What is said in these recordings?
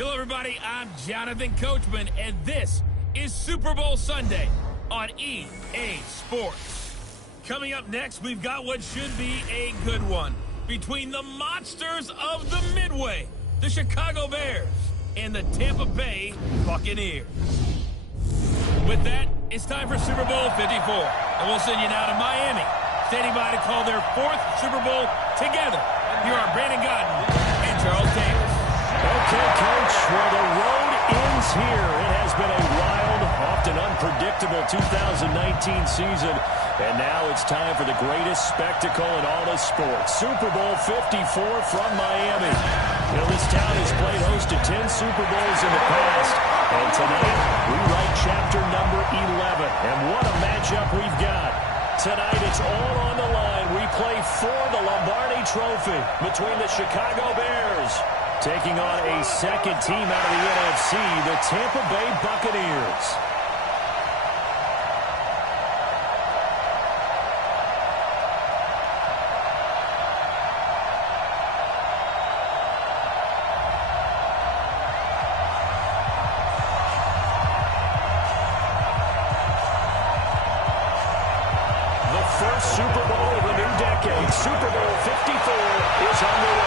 Hello, everybody. I'm Jonathan Coachman, and this is Super Bowl Sunday on EA Sports. Coming up next, we've got what should be a good one between the monsters of the Midway, the Chicago Bears, and the Tampa Bay Buccaneers. With that, it's time for Super Bowl 54, and we'll send you now to Miami, standing by to call their fourth Super Bowl together. Here are Brandon Godden and Charles Davis. Okay, Coach, well, the road ends here. It has been a wild, often unpredictable 2019 season, and now it's time for the greatest spectacle in all of sports. Super Bowl 54 from Miami. You know, this town has played host to 10 Super Bowls in the past, and tonight we write chapter number 11. And what a matchup we've got. Tonight it's all on the line. We play for the Lombardi Trophy between the Chicago Bears taking on a second team out of the NFC, the Tampa Bay Buccaneers. The first Super Bowl of the new decade, Super Bowl 54, is on the way.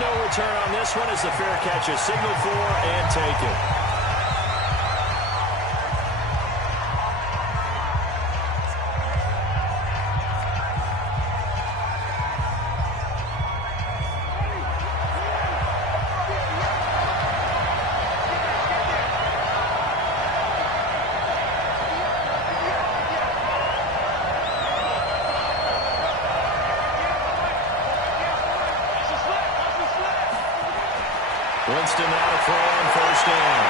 No return on this one as the fair catch is signaled for and taken. Winston now to throw on first down.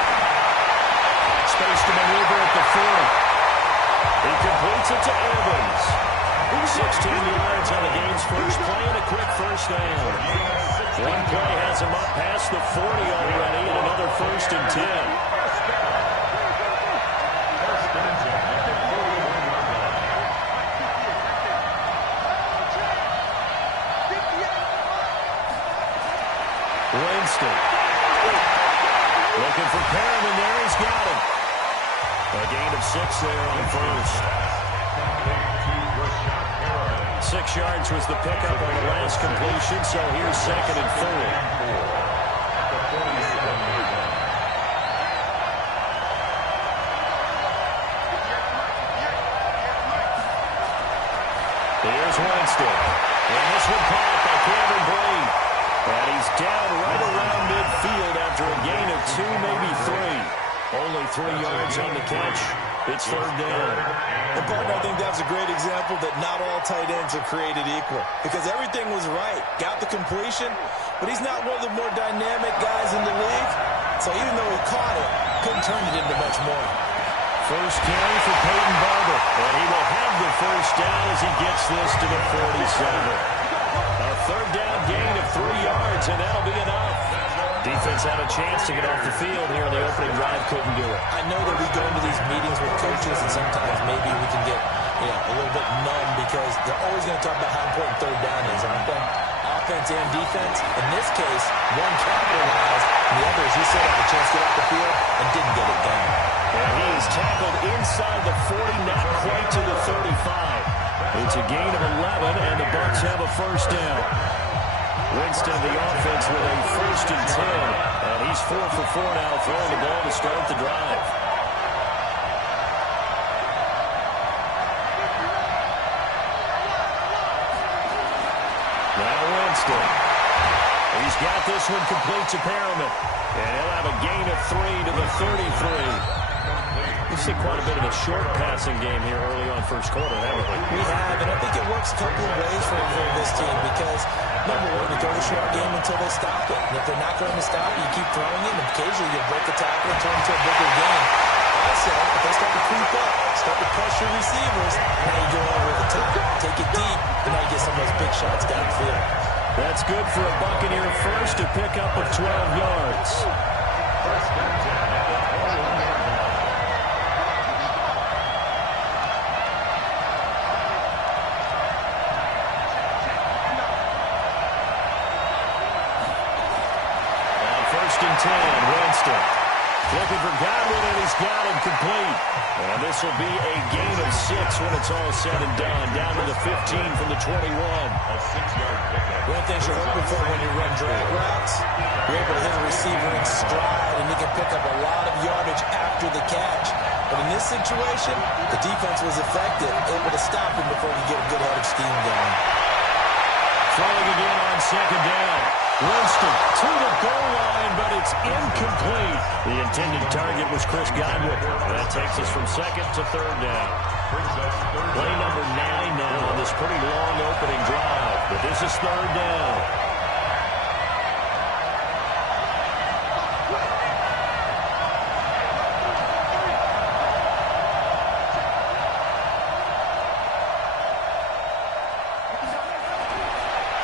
Space to maneuver at the 40. He completes it to Evans. 16 yards on the game's first play and a quick first down. One play has him up past the 40 already and another first and 10. Winston. Looking for Perriman there. He's got him. A gain of 6 there on first. 6 yards was the pickup on the last completion, so here's second and 4. Here's Winston. And this one caught by Cameron Brate. And he's down right around midfield after a gain of 2, maybe 3. Only 3 yards on the catch. It's third down. And, partner, I think that's a great example that not all tight ends are created equal. Because everything was right. Got the completion, but he's not one of the more dynamic guys in the league. So even though he caught it, couldn't turn it into much more. First carry for Peyton Barber. And he will have the first down as he gets this to the 47. A third down gain of 3 yards, and that'll be enough. Defense had a chance to get off the field here in the opening drive, couldn't do it. I know that we go into these meetings with coaches, and sometimes maybe we can get a little bit numb because they're always going to talk about how important third down is, aren't they? Offense and defense. In this case, one capitalized, and the other, as you said, had a chance to get off the field and didn't get it done. And he is tackled inside the 40, not quite to the 35. It's a gain of 11, and the Bucs have a first down. Winston, the offense, with a first and 10. And he's 4 for 4 now, throwing the ball to start the drive. Now Winston. He's got this one complete to Perriman. And he'll have a gain of 3 to the 33. We've seen quite a bit of a short passing game here early on first quarter, haven't we? We have, and I think it works a couple of ways for this team because, number one, you go to short game until they stop it. And if they're not going to stop it, you keep throwing it, and occasionally you'll break the tackle and turn into a bigger game. Also, if they start to creep up, start to pressure receivers, now you go over the top, take it deep, and now you get some of those big shots downfield. That's good for a Buccaneer first, a pickup of 12 yards. Winston. Looking for Godwin, and he's got him complete. And this will be a gain of 6 when it's all said and done. Down to the 15 from the 21. A 6-yard pickup. One thing you're hoping for when you run drag routes, you're able to hit a receiver in stride, and he can pick up a lot of yardage after the catch. But in this situation, the defense was effective, able to stop him before he get a good head of steam going. Throwing again on second down. Winston to the goal line, but it's incomplete. The intended target was Chris Godwin. That takes us from second to third down. Play number 9 now on this pretty long opening drive, but this is third down.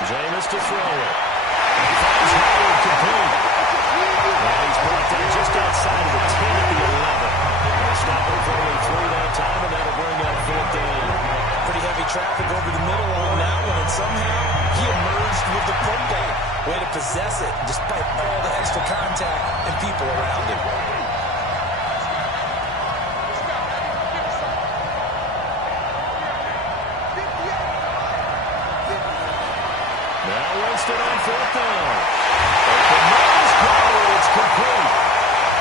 Jameis to throw it. He finds Howard complete. And he's brought down just outside of the 10 at the 11. They'll stop him for only 3 that time, and that'll bring up 4th down. Pretty heavy traffic over the middle on that one, and somehow he emerged with the football. Way to possess it, despite all the extra contact and people around him. Winston on 4th down. Open nose, Howard, it's complete.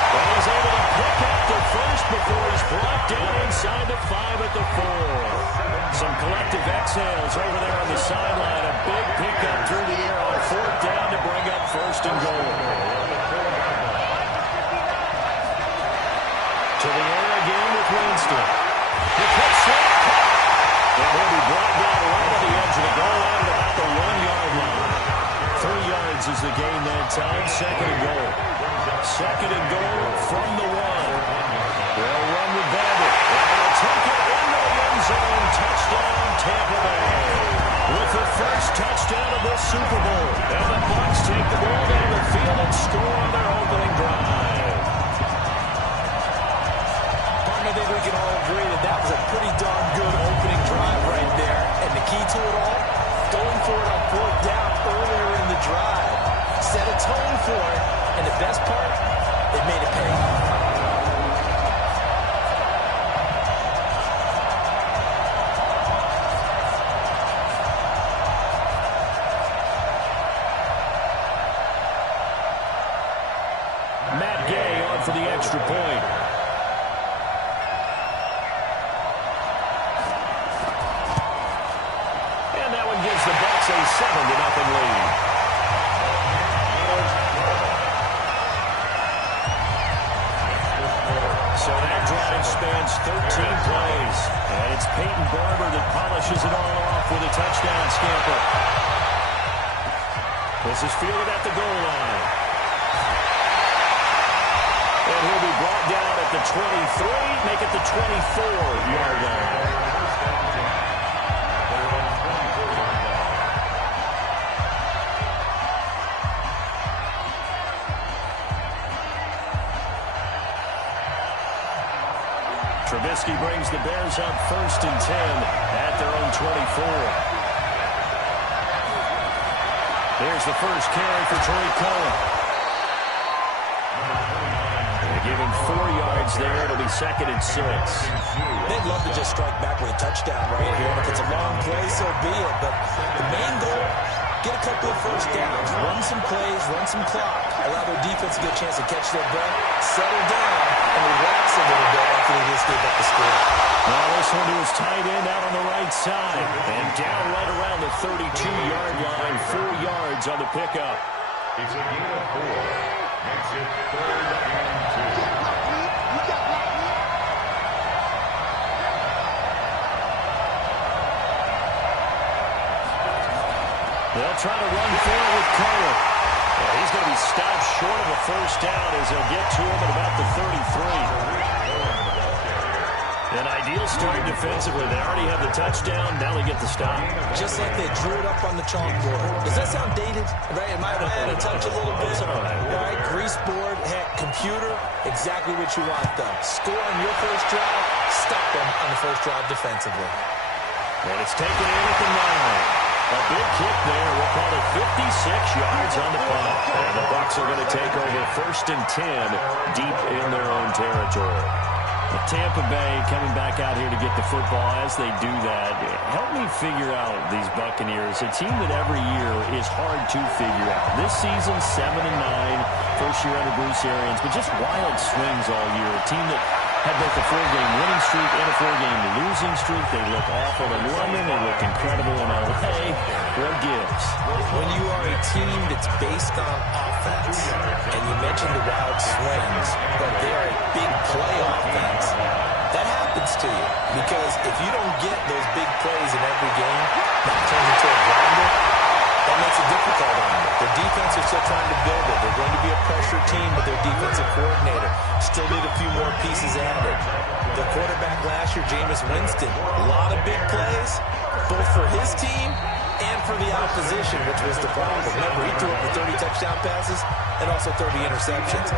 But he's able to pick up the first before he's brought down inside the 5 at the 4. Some collective exhales over there on the sideline. A big pickup through the air on 4th down to bring up 1st and goal. To the air again with Winston. The quick slip. And he'll be brought down right at the edge of the goal line at about the 1-yard line. 3 yards is the gain that time. 2nd and goal. 2nd and goal from the 1. They'll run with Babbitt. They'll take it into the end zone. Touchdown, Tampa Bay. With the first touchdown of this Super Bowl. And the Bucs take the ball down the field and score on their opening drive. I think we can all agree that that was a pretty darn good opening drive right there. And the key to it all, going for it on 4th down earlier in the drive. Set a tone for it, and the best part, it made it pay. Matt Gay on for the extra point. Gives the Bucs a 7-0 lead. So that drive spans 13 plays. And it's Peyton Barber that polishes it all off with a touchdown scamper. This is fielded at the goal line. And he'll be brought down at the 23, make it the 24-yard line. Trubisky brings the Bears up 1st and 10 at their own 24. There's the first carry for Troy Cohen. They give him 4 yards there. It'll be 2nd and 6. They'd love to just strike back with a touchdown right here. And if it's a long play, so be it. But the main goal, get a couple of first downs, run some plays, run some clock, allow their defense to get a chance to catch their breath, settle down, and relax a little bit after they just gave up the score. Now this one to his tight end out on the right side. And down right around the 32-yard line, 4 yards on the pickup. It's a gain of 4. Makes it 3rd and 2. They'll try to run forward with Cohen. He's going to be stopped short of a first down as they'll get to him at about the 33. An ideal start defensively. They already have the touchdown. Now they get the stop. Just like they drew it up on the chalkboard. Does that sound dated? Right? It might add a touch a little bit. All right, grease board, heck, computer, exactly what you want, though. Score on your first drive, stop them on the first drive defensively. And it's taken in at the 9. A big kick there. We'll call it 56 yards on the punt. And the Bucs are going to take over 1st and 10 deep in their own territory. Tampa Bay coming back out here to get the football. As they do that, help me figure out these Buccaneers, a team that every year is hard to figure out. This season, 7-9, first year under Bruce Arians, but just wild swings all year. A team that had both a 4-game winning streak and a 4-game losing streak. They look awful in London. They look incredible in L.A. What gives? When you are a team that's based on offense, and you mentioned the wild swings, but they're a big play offense, that happens to you. Because if you don't get those big plays in every game, that turns into a grinder, that makes it difficult on them. Their defense is still trying to build it. They're going to be a pressure team, but their defensive coordinator still need a few more pieces added. The quarterback last year, Jameis Winston, a lot of big plays, both for his team and for the opposition, which was the problem. Remember, he threw over 30 touchdown passes and also 30 interceptions.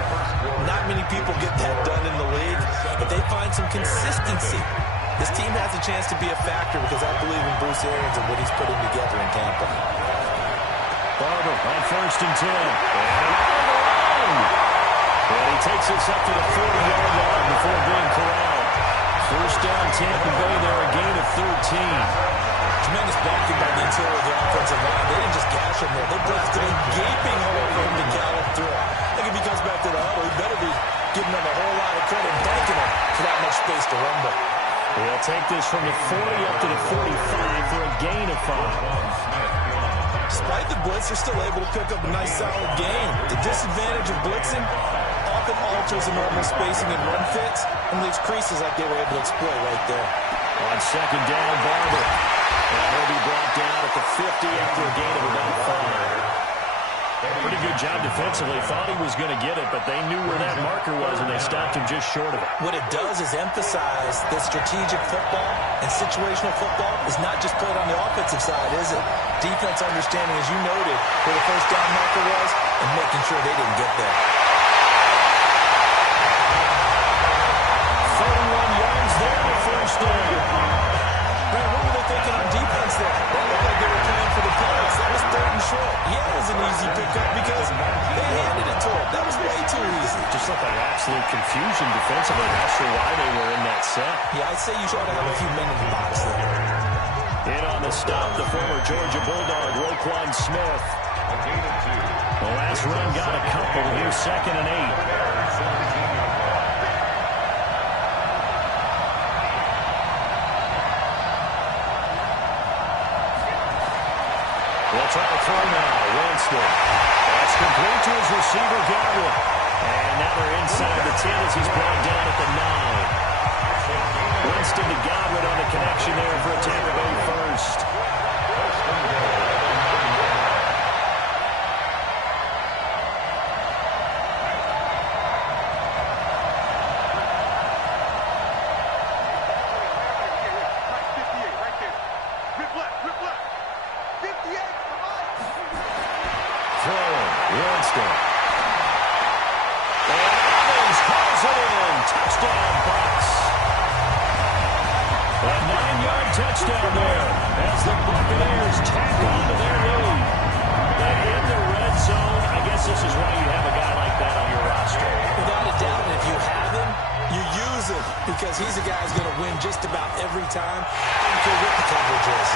Not many people get that done in the league, but they find some consistency. This team has a chance to be a factor because I believe in Bruce Arians and what he's putting together in Tampa. Barber on 1st and 10. And he takes us up to the 40-yard line before being corralled. 1st down, Tampa Bay there, a gain of 13. Tremendous backing by the interior of the offensive line. They didn't just gash him there. They blasted a gaping hole for him to gallop through. I think if he comes back to the huddle, he better be giving them a whole lot of credit and thanking him for that much space to rumble. We'll take this from the 40 up to the 45 for a gain of 5. Despite the blitz, they're still able to pick up a nice, solid gain. The disadvantage of blitzing often alters the normal spacing and run fits and leaves creases like they were able to exploit right there. On 2nd down, Barber. And he'll be brought down at the 50 after a gain of about 5. Pretty good job defensively. Thought he was going to get it, but they knew where that marker was, and they stopped him just short of it. What it does is emphasize that strategic football and situational football is not just played on the offensive side, is it? Defense understanding, as you noted, where the 1st down marker was and making sure they didn't get there. 31 yards there, the 1st down. Brad, what were they thinking on defense there? That looked like they were playing for the pass. That was 3rd and short. Yeah, it was an easy pickup because they handed it to him. That was way too easy. Just looked like absolute confusion defensively. Not sure why they were in that set. Yeah, I'd say you should have a few men in the box there. In on the stop, the former Georgia Bulldog, Roquan Smith. The last run got a couple. Here's 2nd and 8. They'll try to throw now. Winston. That's complete to his receiver, Godwin. And now they're inside the 10 as he's brought down at the 9. Winston to Godwin on the connection there for a Tampa Bay first. Winston. And Evans calls it in. Touchdown, Bucs. A 9-yard touchdown there as the Buccaneers tack on to their lead. And in the red zone, I guess this is why you have a guy like that on your roster. Without a doubt, and if you have him, you use him because he's a guy who's going to win just about every time. I don't care what the coverage is.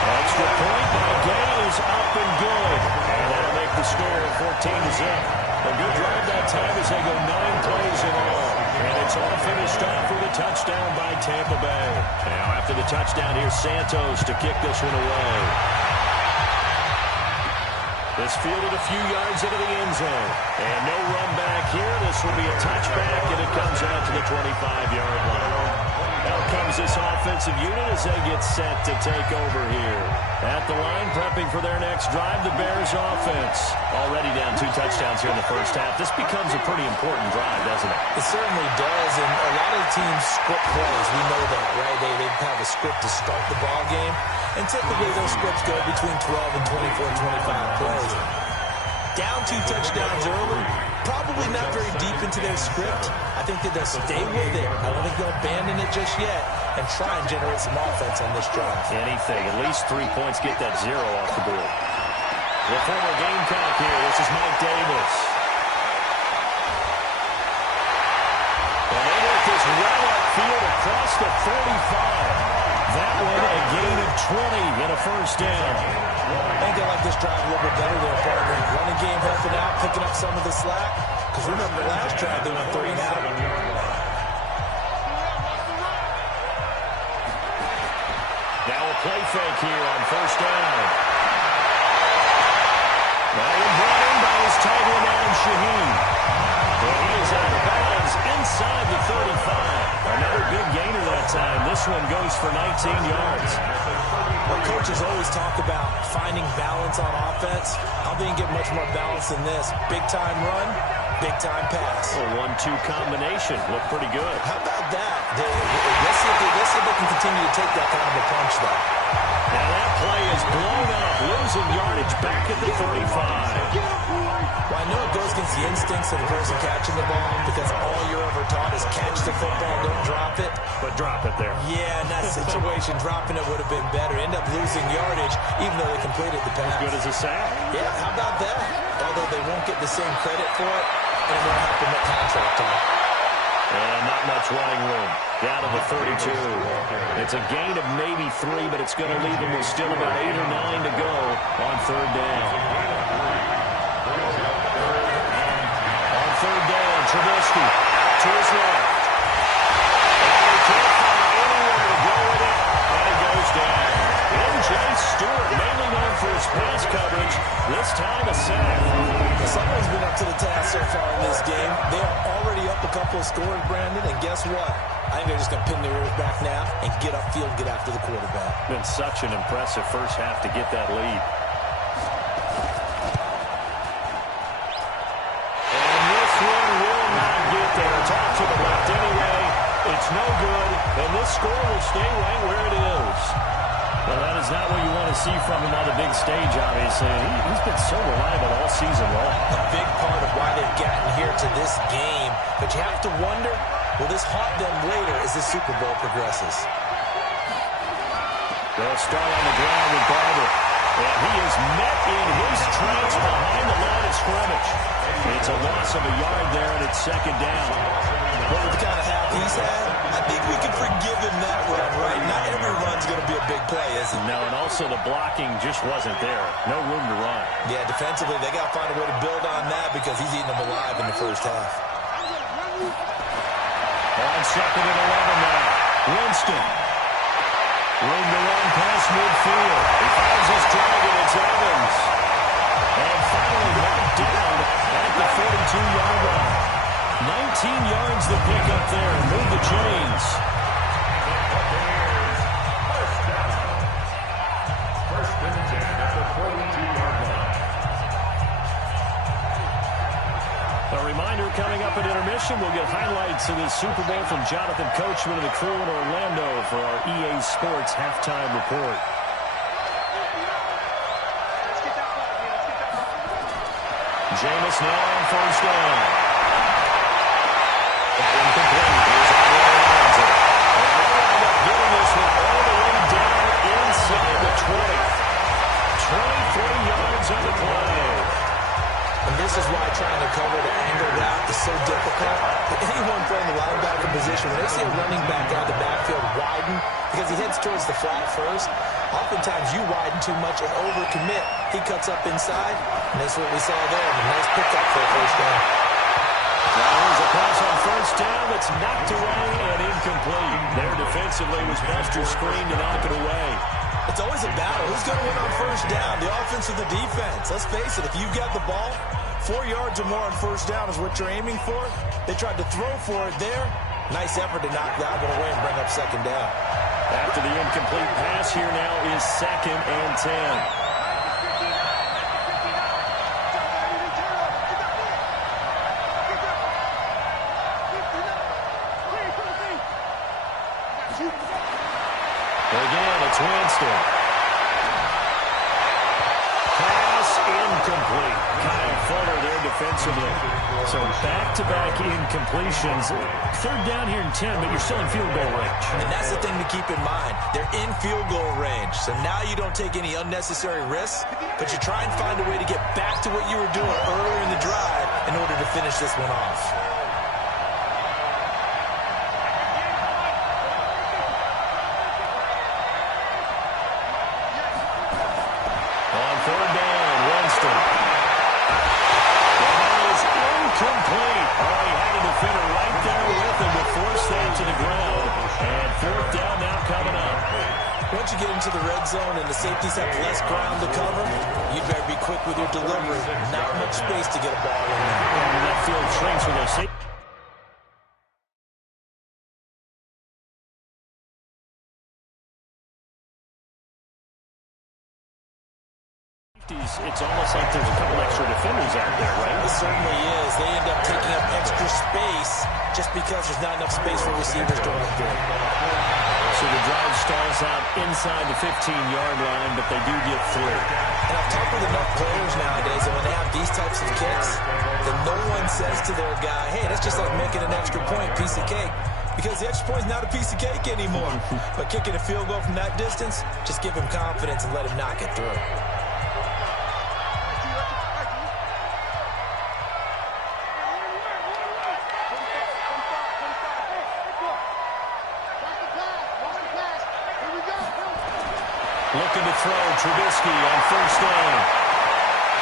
Extra point by Gay is up and good. And that'll make the score 14-0. A good drive that time as they go 9 plays in all. And it's all finished off with a touchdown by Tampa Bay. Now after the touchdown, here's Santos to kick this one away. It's fielded a few yards into the end zone. And no run back here. This will be a touchback, and it comes out to the 25-yard line. Out comes this offensive unit as they get set to take over here. At the line, prepping for their next drive, the Bears offense. Already down 2 touchdowns here in the first half. This becomes a pretty important drive, doesn't it? It certainly does, and a lot of teams script plays. We know that, right? They have a script to start the ball game, and typically those scripts go between 12 and 24, 25 plays. Down 2 touchdowns early, probably not very deep into their script. I think that they'll stay with it. I don't think they'll abandon it just yet. and try and generate some offense on this drive. Anything. At least 3 points, get that 0 off the board. The former Gamecock here. This is Mike Davis. And they work this right upfield across the 45. That one a gain of 20 and a first down. I think I like this drive a little bit better there, partner. Running game helping out, picking up some of the slack. Because remember, the last drive they went 3 and out. Now a play fake here on first down. That one brought in by his tight end, Adam Shaheen. And he is out of bounds inside the 35. Another big gainer that time. This one goes for 19 yards. Well, coaches always talk about finding balance on offense. I don't think you get much more balance than this. Big-time run, big-time pass. A 1-2 combination. Looked pretty good. How about that? Let's see if they can continue to take that kind of a punch, though. Now that play is blown up, losing yardage back at the 35. Well, I know it goes against the instincts of the person catching the ball because all you're ever taught is catch the football, don't drop it. But drop it there. Yeah, in that situation, dropping it would have been better. End up losing yardage, even though they completed the pass. As good as a sack. Yeah, how about that? Although they won't get the same credit for it, and it won't happen with contract time. And not much running room. Down to the 32. It's a gain of maybe 3, but it's going to leave them with still about 8 or 9 to go on third down. On third down, Trubisky to his left. And he can't find anywhere to go with it, and it goes down. M.J. Stewart, mainly known for his pass coverage, this time a sack. Someone's been up to the task so far in this game. They are already up a couple of scores, Brandon, and guess what? I think they're just going to pin their ears back now and get upfield and get after the quarterback. Been such an impressive first half to get that lead. And this one will not get there. Top to the left anyway. It's no good, and this score will stay right where it is. Well, that is not what you want to see from him on the big stage, obviously. He's been so reliable all season long. A big part of why they've gotten here to this game. But you have to wonder, will this haunt them later as the Super Bowl progresses? They'll start on the ground with Barber. And he is met in his tracks behind the line of scrimmage. It's a loss of a yard there, and it's second down. Well, with the kind of half he's had, I think we can forgive him that run, right? Not every run's going to be a big play, is it? No, and also the blocking just wasn't there. No room to run. Yeah, defensively, they got to find a way to build on that because he's eating them alive in the first half. On second and 11 now. Winston. Room to run past midfield. He finds his target. It's Evans. And finally knocked down at the 42-yard line. 19 yards to pick up there. Move the chains. First and 10 at the 42-yard line. A reminder, coming up at intermission, we'll get highlights of this Super Bowl from Jonathan Coachman and the crew in Orlando for our EA Sports halftime report. Jameis now on first down. Incomplete. Here's Alonzo. And they wind up getting this one all the way down inside the 20. 23 yards on the play. And this is why trying to cover the angle route is so difficult. Anyone playing the linebacker position, when they see a running back out of the backfield widen, because he heads towards the flat first, oftentimes you widen too much and overcommit. He cuts up inside, and that's what we saw there. A nice pickup for a first down. Now there's a pass on first down that's knocked away and incomplete. There defensively was Buster screen to knock it away. It's always a battle. Who's going to win on first down? The offense or the defense? Let's face it, if you've got the ball, 4 yards or more on first down is what you're aiming for. They tried to throw for it there. Nice effort to knock that one away and bring up second down. After the incomplete pass, here now is second and 10. Again, it's Winston. Pass incomplete. Kyle Fuller there defensively. So back-to-back incompletions. Third down here in 10, but you're still in field goal range. And that's the thing to keep in mind. They're in field goal range. So now you don't take any unnecessary risks, but you try and find a way to get back to what you were doing earlier in the drive in order to finish this one off. On third down, Winston. And that is incomplete. Oh, he had a defender right there with him to force that to the ground. And fourth down now coming up. Once you get into the red zone and the safeties have less ground to cover, you better be quick with your delivery. Not much space to get a ball in there. And that field shrinks for those safeties. It's almost like there's a couple extra defenders out there, right? It certainly is. They end up taking up extra space just because there's not enough space for receivers to run through. So the drive stalls out inside the 15-yard line, but they do get through. And I've talked with enough players nowadays that when they have these types of kicks, then no one says to their guy, hey, that's just like making an extra point, piece of cake. Because the extra point is not a piece of cake anymore. But kicking a field goal from that distance, just give him confidence and let him knock it through. Looking to throw, Trubisky on first down.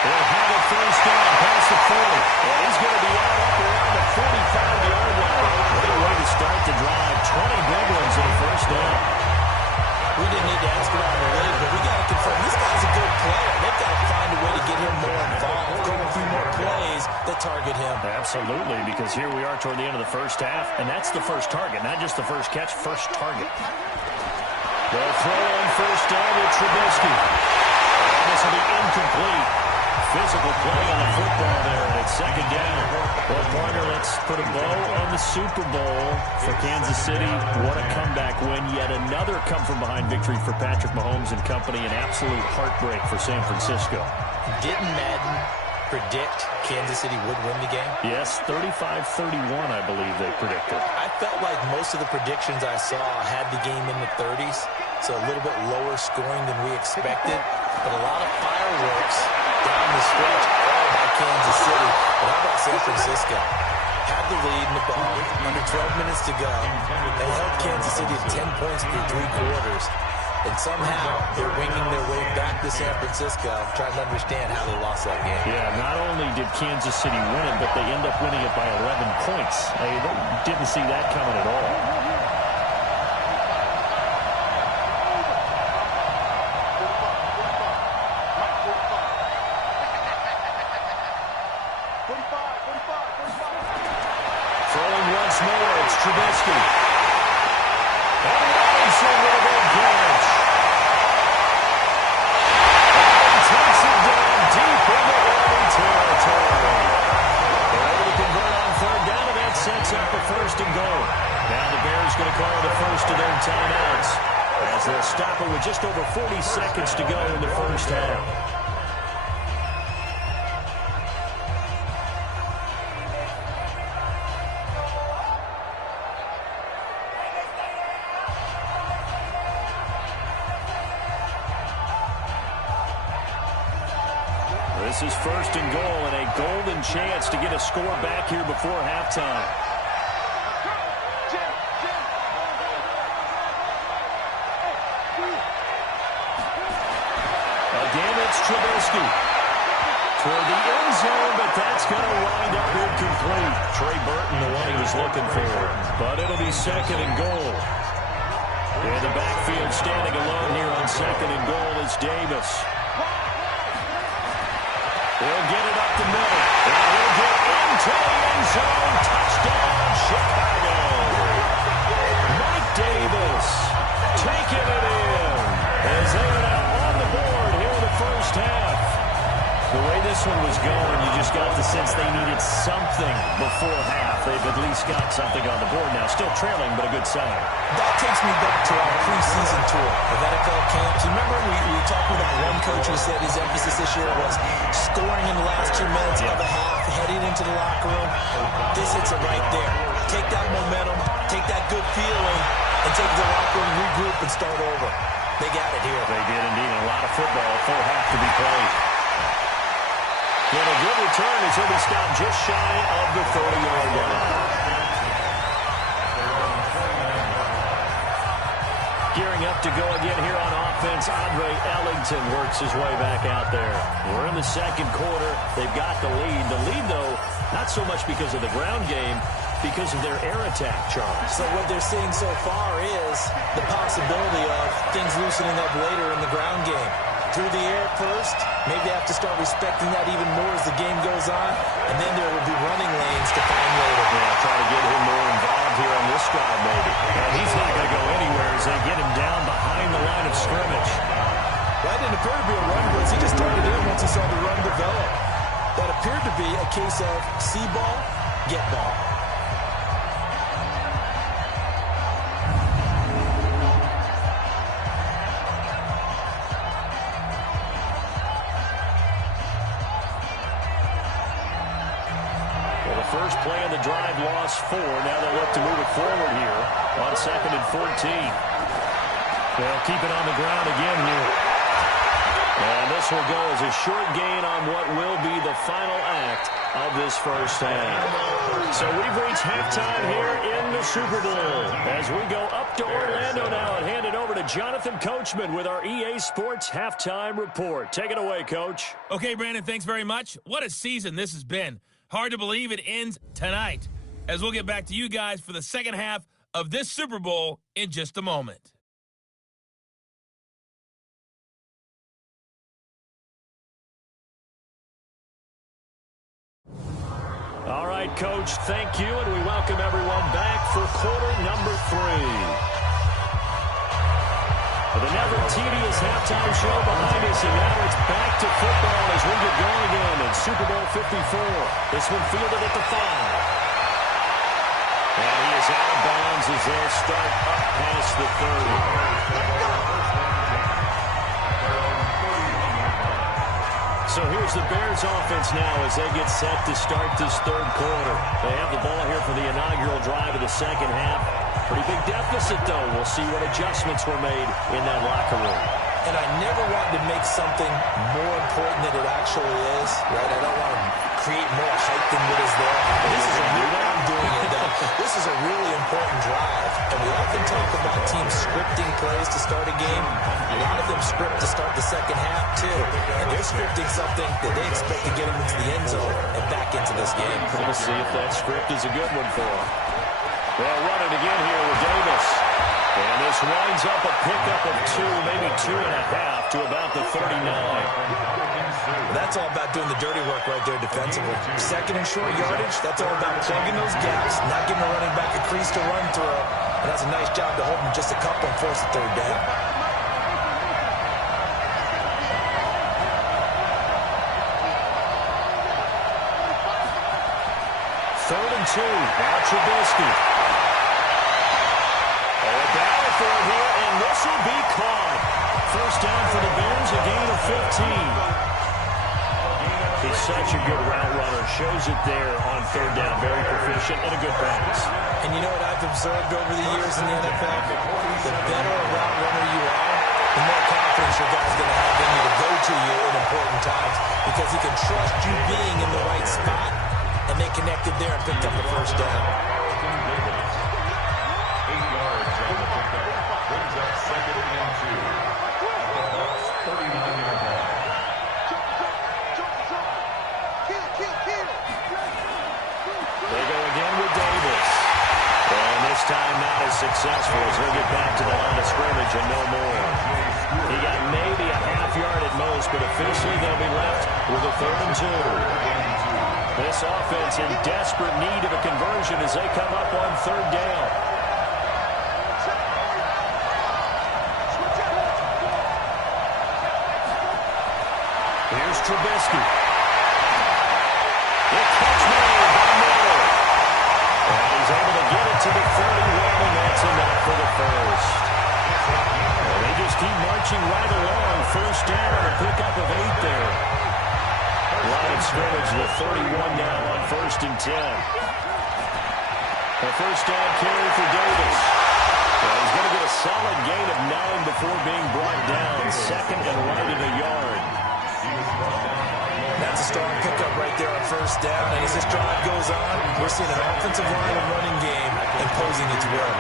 They'll have it first down, past the 40. And he's going to be out up around the 45-yard line. What a way to start the drive. 20 big ones in the first down. We didn't need to ask about the league, but we got to confirm this guy's a good player. They've got to find a way to get him more involved, go a few more plays that target him. Absolutely, because here we are toward the end of the first half, and that's the first target, not just the first catch, first target. They'll throw on first down with Trubisky. This will be incomplete. Physical play on the football there, and it's second down. Well, partner, let's put a bow on the Super Bowl for Kansas City. What a comeback win. Yet another come-from-behind victory for Patrick Mahomes and company. An absolute heartbreak for San Francisco. Didn't Madden predict Kansas City would win the game? Yes, 35-31, I believe they predicted. I felt like most of the predictions I saw had the game in the 30s, so a little bit lower scoring than we expected, but a lot of fireworks down the stretch, all by Kansas City. But how about San Francisco? Had the lead in the ball, under 12 minutes to go. They held Kansas City to 10 points through 3 quarters. And somehow they're winging their way back to San Francisco, trying to understand how they lost that game. Yeah, not only did Kansas City win it, but they end up winning it by 11 points. They didn't see that coming at all. Throwing once more, it's Trubisky. And Robinson with a big catch. And takes it down deep into enemy territory. They're able to convert on third down, and that sets up a first and goal. Now the Bears going to call the first of their timeouts as they'll stop it with just over 40 seconds to go in the first half. This is first and goal and a golden chance to get a score back here before halftime. Again, it's Trubisky. Toward the end zone, but that's going to wind up incomplete. Trey Burton, the one he was looking for. But it'll be second and goal. In the backfield, standing alone here on second and goal is Davis. He'll get it up the middle. And he'll get into the end zone. Touchdown, Chicago. Mike Davis taking it in as they are now on the board here in the first half. The way this one was going, you just got the sense they needed something before half. They've at least got something on the board now. Still trailing, but a good sign. That takes me back to our preseason tour of NFL camps. Remember we were talking about one coach who said his emphasis this year was scoring in the last 2 minutes of a half, heading into the locker room. This hits it right there. Take that momentum, take that good feeling, and take the locker room, regroup, and start over. They got it here. They did indeed. A lot of football, full half to be played. And a good return as he'll be stopped just shy of the 30-yard line. Gearing up to go again here on offense, Andre Ellington works his way back out there. We're in the second quarter. They've got the lead. The lead, though, not so much because of the ground game, because of their air attack, Charles. So what they're seeing so far is the possibility of things loosening up later in the ground game. Through the air first, maybe they have to start respecting that even more as the game goes on, and then there will be running lanes to find later. Yeah, try to get him more involved here on this drive, maybe. And he's not going to go anywhere as they get him down behind the line of scrimmage. That didn't appear to be a run blitz. He just started in once he saw the run develop. That appeared to be a case of see ball, get ball. First play of the drive, lost 4. Now they'll look to move it forward here on 2nd and 14. They'll keep it on the ground again here. And this will go as a short gain on what will be the final act of this first half. So we've reached halftime here in the Super Bowl as we go up to Orlando now and hand it over to Jonathan Coachman with our EA Sports Halftime Report. Take it away, Coach. Okay, Brandon, thanks very much. What a season this has been. Hard to believe it ends tonight, as we'll get back to you guys for the second half of this Super Bowl in just a moment. All right, Coach, thank you, and we welcome everyone back for quarter number 3. With another tedious halftime show behind us, and now it's back to football as we get going again in Super Bowl 54. This one fielded at the 5. And he is out of bounds as they'll start up past the 30. So here's the Bears offense now as they get set to start this third quarter. They have the ball here for the inaugural drive of the second half. Pretty big deficit, though. We'll see what adjustments were made in that locker room. And I never want to make something more important than it actually is, right? I don't want to create more hype than what is there. This is a I'm doing it, though. This is a really important drive. And we often talk about teams scripting plays to start a game. A lot of them script to start the second half, too. And they're scripting something that they expect to get them into the end zone and back into this game. We'll see if that script is a good one for them. They'll run it again here with Davis. And this winds up a pickup of 2, maybe 2.5 to about the 39. That's all about doing the dirty work right there defensively. Second and short yardage, that's all about plugging those gaps, not giving a running back a crease to run through. And that's a nice job to hold him just a couple and force the third down. Third and 2. Now Trubisky. Battle for it here, and this will be caught. First down for the Bears, a gain of 15. He's such a good route runner. Shows it there on third down. Very proficient and a good pass. And you know what I've observed over the years in the NFL? The better a route runner you are, the more confidence your guy's going to have in you to go to you in important times because he can trust you being in the right spot, and they connected there and picked up the first down. Time not as successful as he'll get back to the line of scrimmage and no more. He got maybe a half yard at most, but officially they'll be left with a 3rd and 2. This offense in desperate need of a conversion as they come up on third down. Here's Trubisky. The catch made by Miller. And he's able to get it to the 31, and that's enough for the first. And they just keep marching right along. First down on a pickup to the 31 now on 1st and 10. A first down carry for Davis. Well, he's going to get a solid gain of 9 before being brought down. Second and right at a yard. That's a strong pickup right there on first down. And as this drive goes on, we're seeing an offensive line and running game imposing its will.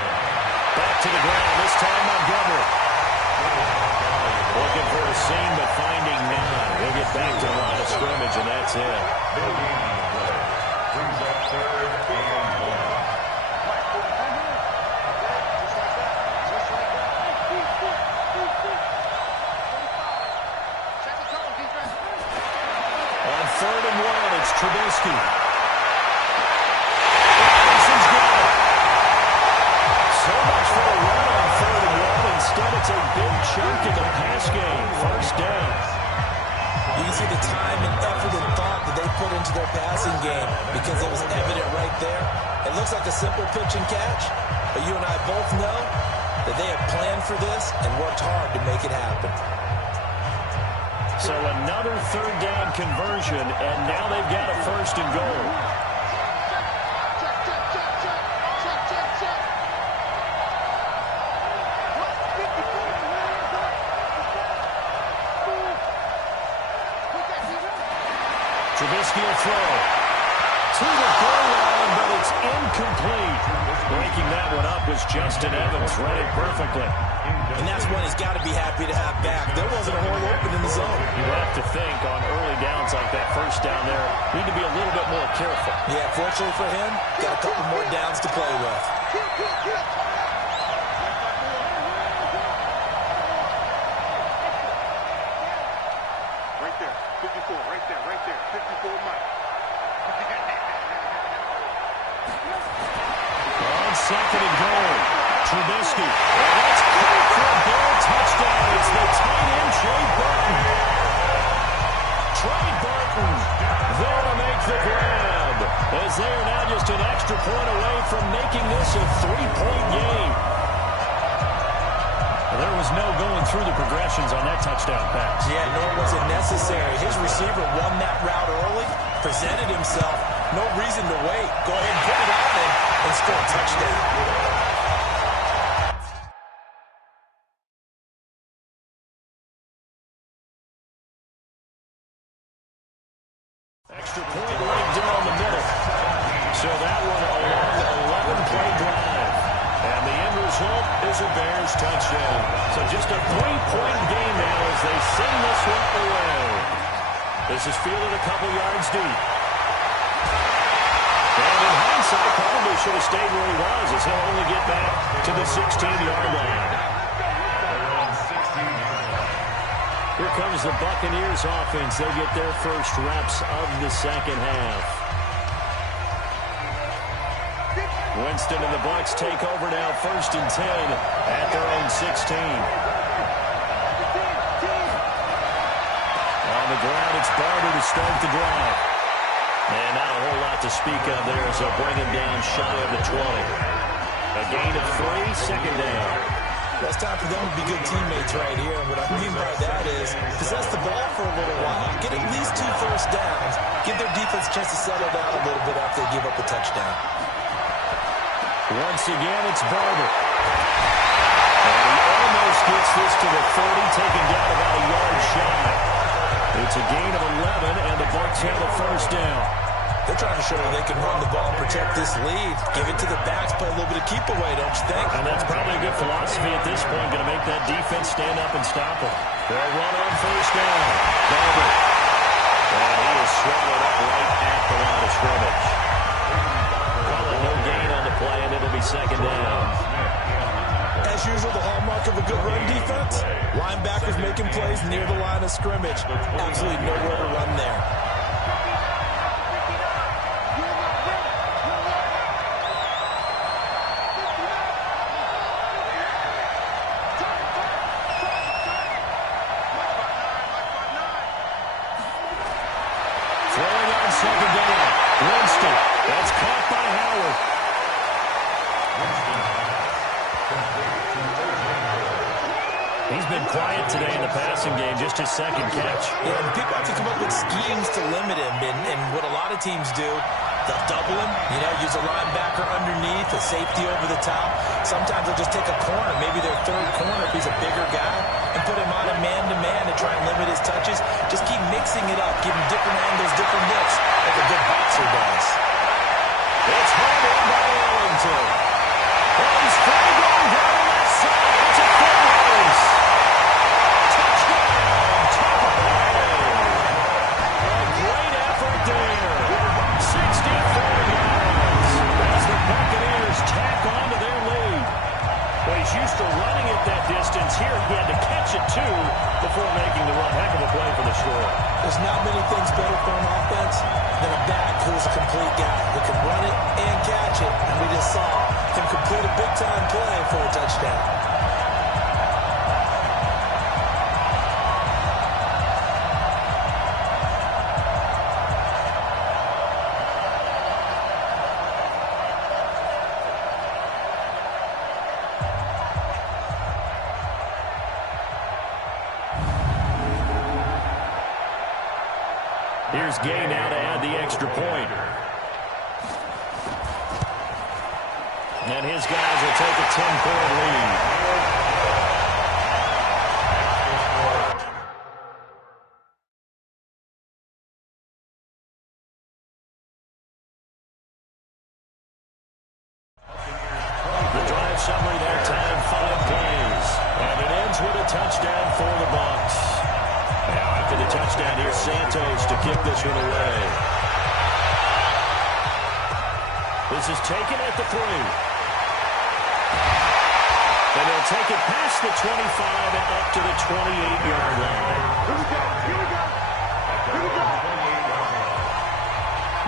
Back to the ground, this time Montgomery. Looking for a seam, but finding none. He'll get back to the line of scrimmage, and that's it. Brings up 3rd and 1. On 3rd and 1, it's Trubisky. Robinson's got it. So much for the run on 3rd and 1. Instead, it's a big chunk in the pass game. First down. You can see the time and effort and thought that they put into their passing game because it was evident right there. It looks like a simple pitch and catch, but you and I both know that they have planned for this and worked hard to make it happen. So another 3rd down conversion, and now they've got a 1st and goal. Trubisky will throw to the goal line, but it's incomplete. Breaking that one up was Justin Evans, running perfectly. And that's one he's got to be happy to have back. There wasn't a hole open in the zone. You have to think on early downs like that, first down there, need to be a little bit more careful. Yeah, fortunately for him, got a couple more downs to play with. Right there, 54, right there, 54 Mike. On 2nd and goal, Trubisky. That's caught for a goal touchdown. It's the tight end, Trey Burton. Trey Burton there to make the grab, as they are now just an extra point away from making this a 3-point game. There was no going through the progressions on that touchdown pass. Yeah, nor was it necessary. His receiver won that route early, presented himself. No reason to wait. Go ahead and put it on and score a touchdown. Extra point right down the middle. So that one a long 11-play drive. And the end result is a Bears touchdown. So just a 3-point game now as they send this one away. This is fielded a couple yards deep. And in hindsight, probably should have stayed where he was, as he'll only get back to the 16-yard line. Here comes the Buccaneers offense. They get their first reps of the second half. Winston and the Bucs take over now, 1st and 10 at their own 16. On the ground, it's Barber to start the drive. And not a whole lot to speak of there, so bring him down shy of the 20. A gain of 3, second down. Well, it's time for them to be good teammates right here. And what I mean by that is possess the ball for a little while, get at least 2 first downs, give their defense a chance to settle down a little bit after they give up a touchdown. Once again, it's Barber. And he almost gets this to the 30, taken down about a yard shy. It's a gain of 11, and the Bucs have a first down. They're trying to show that they can run the ball and protect this lead. Give it to the backs, play a little bit of keep away, don't you think? And that's probably a good philosophy at this point, going to make that defense stand up and stop it. They'll run on first down. Barber. And he is swallowed up right at the line of scrimmage. Calling no gain on the play, and it'll be second down. As usual, the hallmark of a good run defense, linebackers making plays near the line of scrimmage. Absolutely nowhere to run there. Throwing on second down. Winston. That's caught by Howard. He's been quiet today in the passing game, just his second catch. Yeah, and people have to come up with schemes to limit him, and what a lot of teams do, they'll double him, use a linebacker underneath, a safety over the top. Sometimes they'll just take a corner, maybe their third corner if he's a bigger guy, and put him on a man-to-man to try and limit his touches. Just keep mixing it up, give him different angles, different looks, like a good boxer does. It's hard in by Ellington. And he's free going down the left side. It's a full race. Touchdown, Tampa Bay. A great effort there. 64 yards as the Buccaneers tack on to their lead. Well, he's used to running it that distance. Here he had to catch it, too, before making the run. Heck of a play for the score. There's not many things better for an offense than a back who's a complete guy who can run it and catch it. And we just saw him complete a big-time play for a touchdown. Here's Gay now to add the extra point. And his guys will take a 10-point lead. The drive summary that time, 5 plays. And it ends with a touchdown for the Bucs. Now after the touchdown, here's Santos to kick this one away. This is taken at the 3. And they'll take it past the 25 and up to the 28-yard line. Here we go. Here we go. Here we go.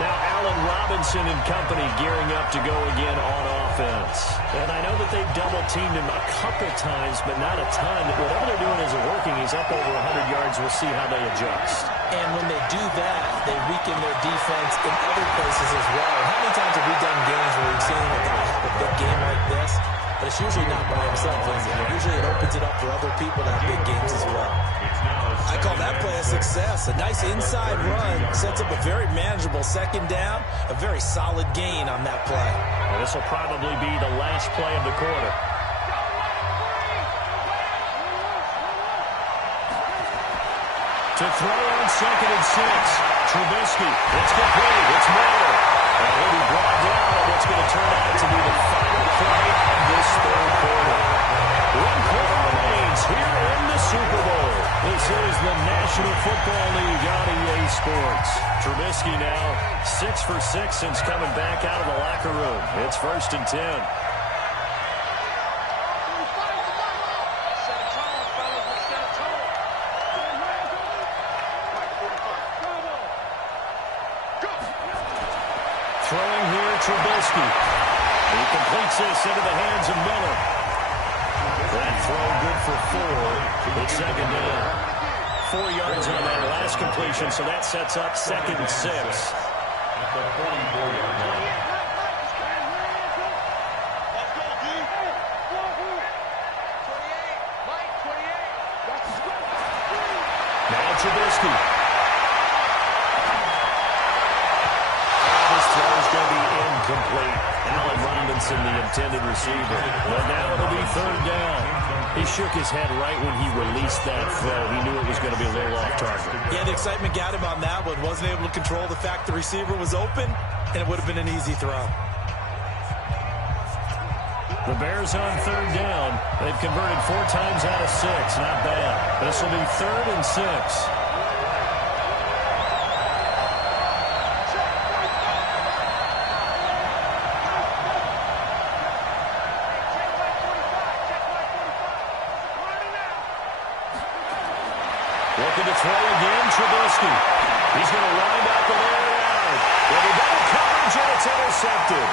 Now Allen Robinson and company gearing up to go again on offense. And I know that they've double-teamed him a couple times, but not a ton. Whatever they're doing isn't working. He's up over 100 yards. We'll see how they adjust. And when they do that, they weaken their defense in other places as well. How many times have we done games where we've seen a big game like this? But it's usually not by himself, is it? Usually it opens it up for other people to have big games as well. I call that play a success. A nice inside run sets up a very manageable second down, a very solid gain on that play. Well, this will probably be the last play of the quarter. To throw on 2nd and 6. Trubisky. It's complete. It's Miller. And he'll be brought down on what's going to turn out to be the final play of this third quarter. 1 quarter remains here in the Super Bowl. This is the National Football League on EA Sports. Trubisky now 6 for 6 since coming back out of the locker room. It's 1st and 10. Throwing here, Trubisky. He completes this into the hands of Miller. That throw good for 4. It's 2nd down. 4 yards on that last completion, so that sets up 2nd and 6. At the 44-yard line. Now Trubisky. Going to be incomplete. Allen Robinson, the intended receiver. Well, now it'll be 3rd down. He shook his head right when he released that throw. He knew it was going to be a little off target. Yeah, the excitement got him on that one. Wasn't able to control the fact the receiver was open, and it would have been an easy throw. The Bears on 3rd down. They've converted 4 times out of 6. Not bad. This will be 3rd and 6. Looking to throw again, Trubisky. He's going to wind up and air it out. With a double coverage, and it's intercepted.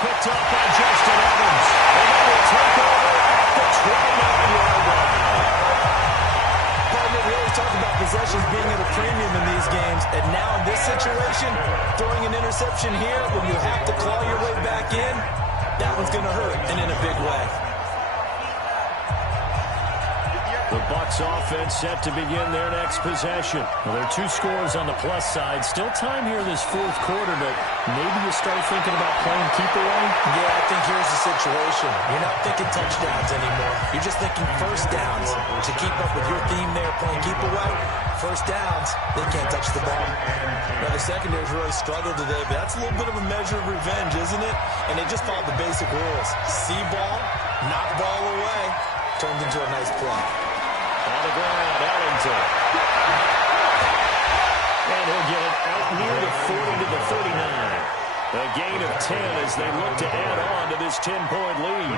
Picked up by Justin Evans. And they will take over at the 29-yard line. Partner, we always talk about possessions being at a premium in these games. And now in this situation, throwing an interception here when you have to claw your way back in, that one's going to hurt, and in a big way. The Bucs offense set to begin their next possession. Well, there are 2 scores on the plus side. Still time here in this fourth quarter, but maybe you start thinking about playing keep away? Yeah, I think here's the situation. You're not thinking touchdowns anymore. You're just thinking first downs. To keep up with your theme there, playing keep away, first downs, they can't touch the ball. Now, the secondary's really struggled today, but that's a little bit of a measure of revenge, isn't it? And they just followed the basic rules. See ball, knock ball away. Turned into a nice play. On the ground, Ellington. And he'll get it out near the 40 to the 39. A gain of 10 as they look to add on to this 10-point lead.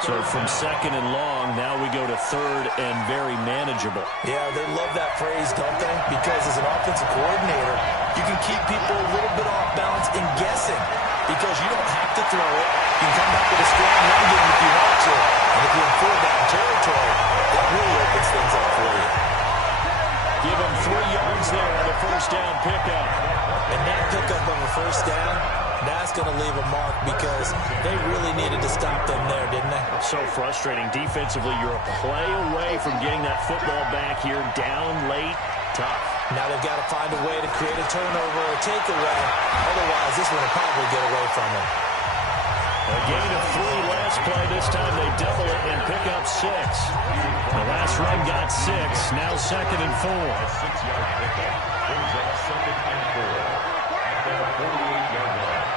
So from second and long, now we go to third and very manageable. Yeah, they love that phrase, don't they? Because as an offensive coordinator, you can keep people a little bit off balance and guessing. Because you don't have to throw it. You can come back with a strong run game if you want to. And if you're in 4-down territory, that really opens things up for you. Give him 3 yards there on the first down pickup. And that pickup of a first down, that's going to leave a mark because they really needed to stop them there, didn't they? So frustrating. Defensively, you're a play away from getting that football back here. Down late, tough. Now they've got to find a way to create a turnover or a takeaway. Otherwise, this one will probably get away from them. A gain of 3 last play. This time they double it and pick up 6. The last run got 6. Now second and 4. 6-yard pickup brings up second and 4 at the 48-yard line.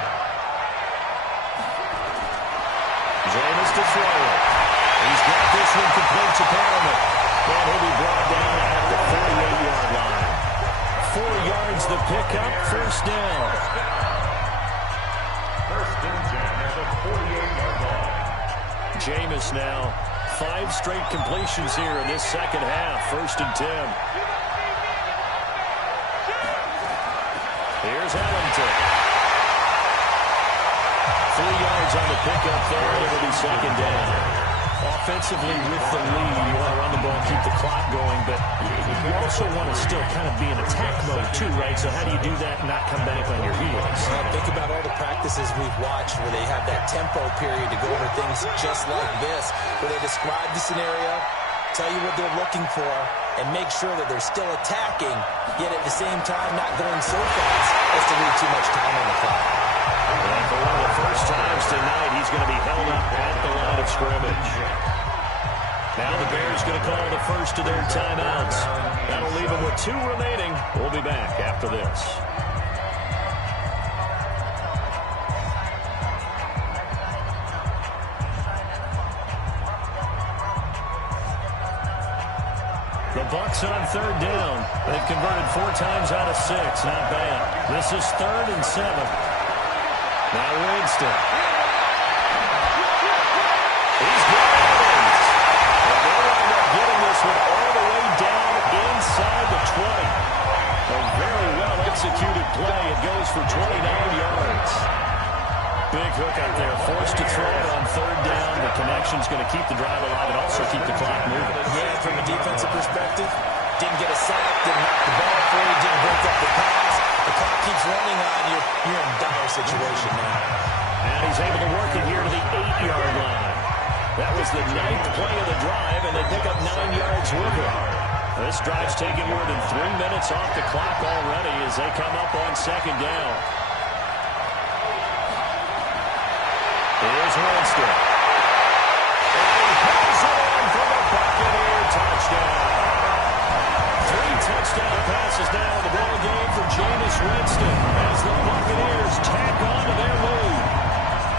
Jameis to throw it. He's got this one complete to Perriman. And he'll be brought down at the 48-yard line. 4 yards the pickup, first down. First and 10 at the 48-yard line. Jameis now, 5 straight completions here in this second half. First and 10. Here's Ellington. 3 yards on the pickup there, and it'll be second down. Offensively with the lead, you want to run the ball, keep the clock going, but you also want to still kind of be in attack mode too, right? So how do you do that and not come back on your heels? Think about all the practices we've watched where they have that tempo period to go over things just like this, where they describe the scenario, tell you what they're looking for, and make sure that they're still attacking, yet at the same time not going so fast as to leave too much time on the clock. And for one of the first times tonight, he's going to be held up at the line of scrimmage. Now the Bears going to call the first of their timeouts. That'll leave them with 2 remaining. We'll be back after this. The Bucs on third down. They've converted 4 times out of 6. Not bad. This is 3rd and 7. Now Winston. He's got Evans. And they wind up getting this one all the way down inside the 20. A very well-executed play. It goes for 29 yards. Big hook out there. Forced to throw it on third down. The connection's going to keep the drive alive and also keep the clock moving. Yeah, from a defensive perspective, didn't get a sack, didn't knock the ball free, didn't break up the pass. The clock keeps running on you. You're in a dire situation now. And he's able to work it here to the 8-yard line. That was the 9th play of the drive, and they pick up 9 yards with it. This drive's taken more than 3 minutes off the clock already as they come up on second down. Here's Winston. And he pulls it in for the Buccaneer touchdown. 3 touchdown passes now in the ball game for Jameis Winston as the Buccaneers tack on to their lead.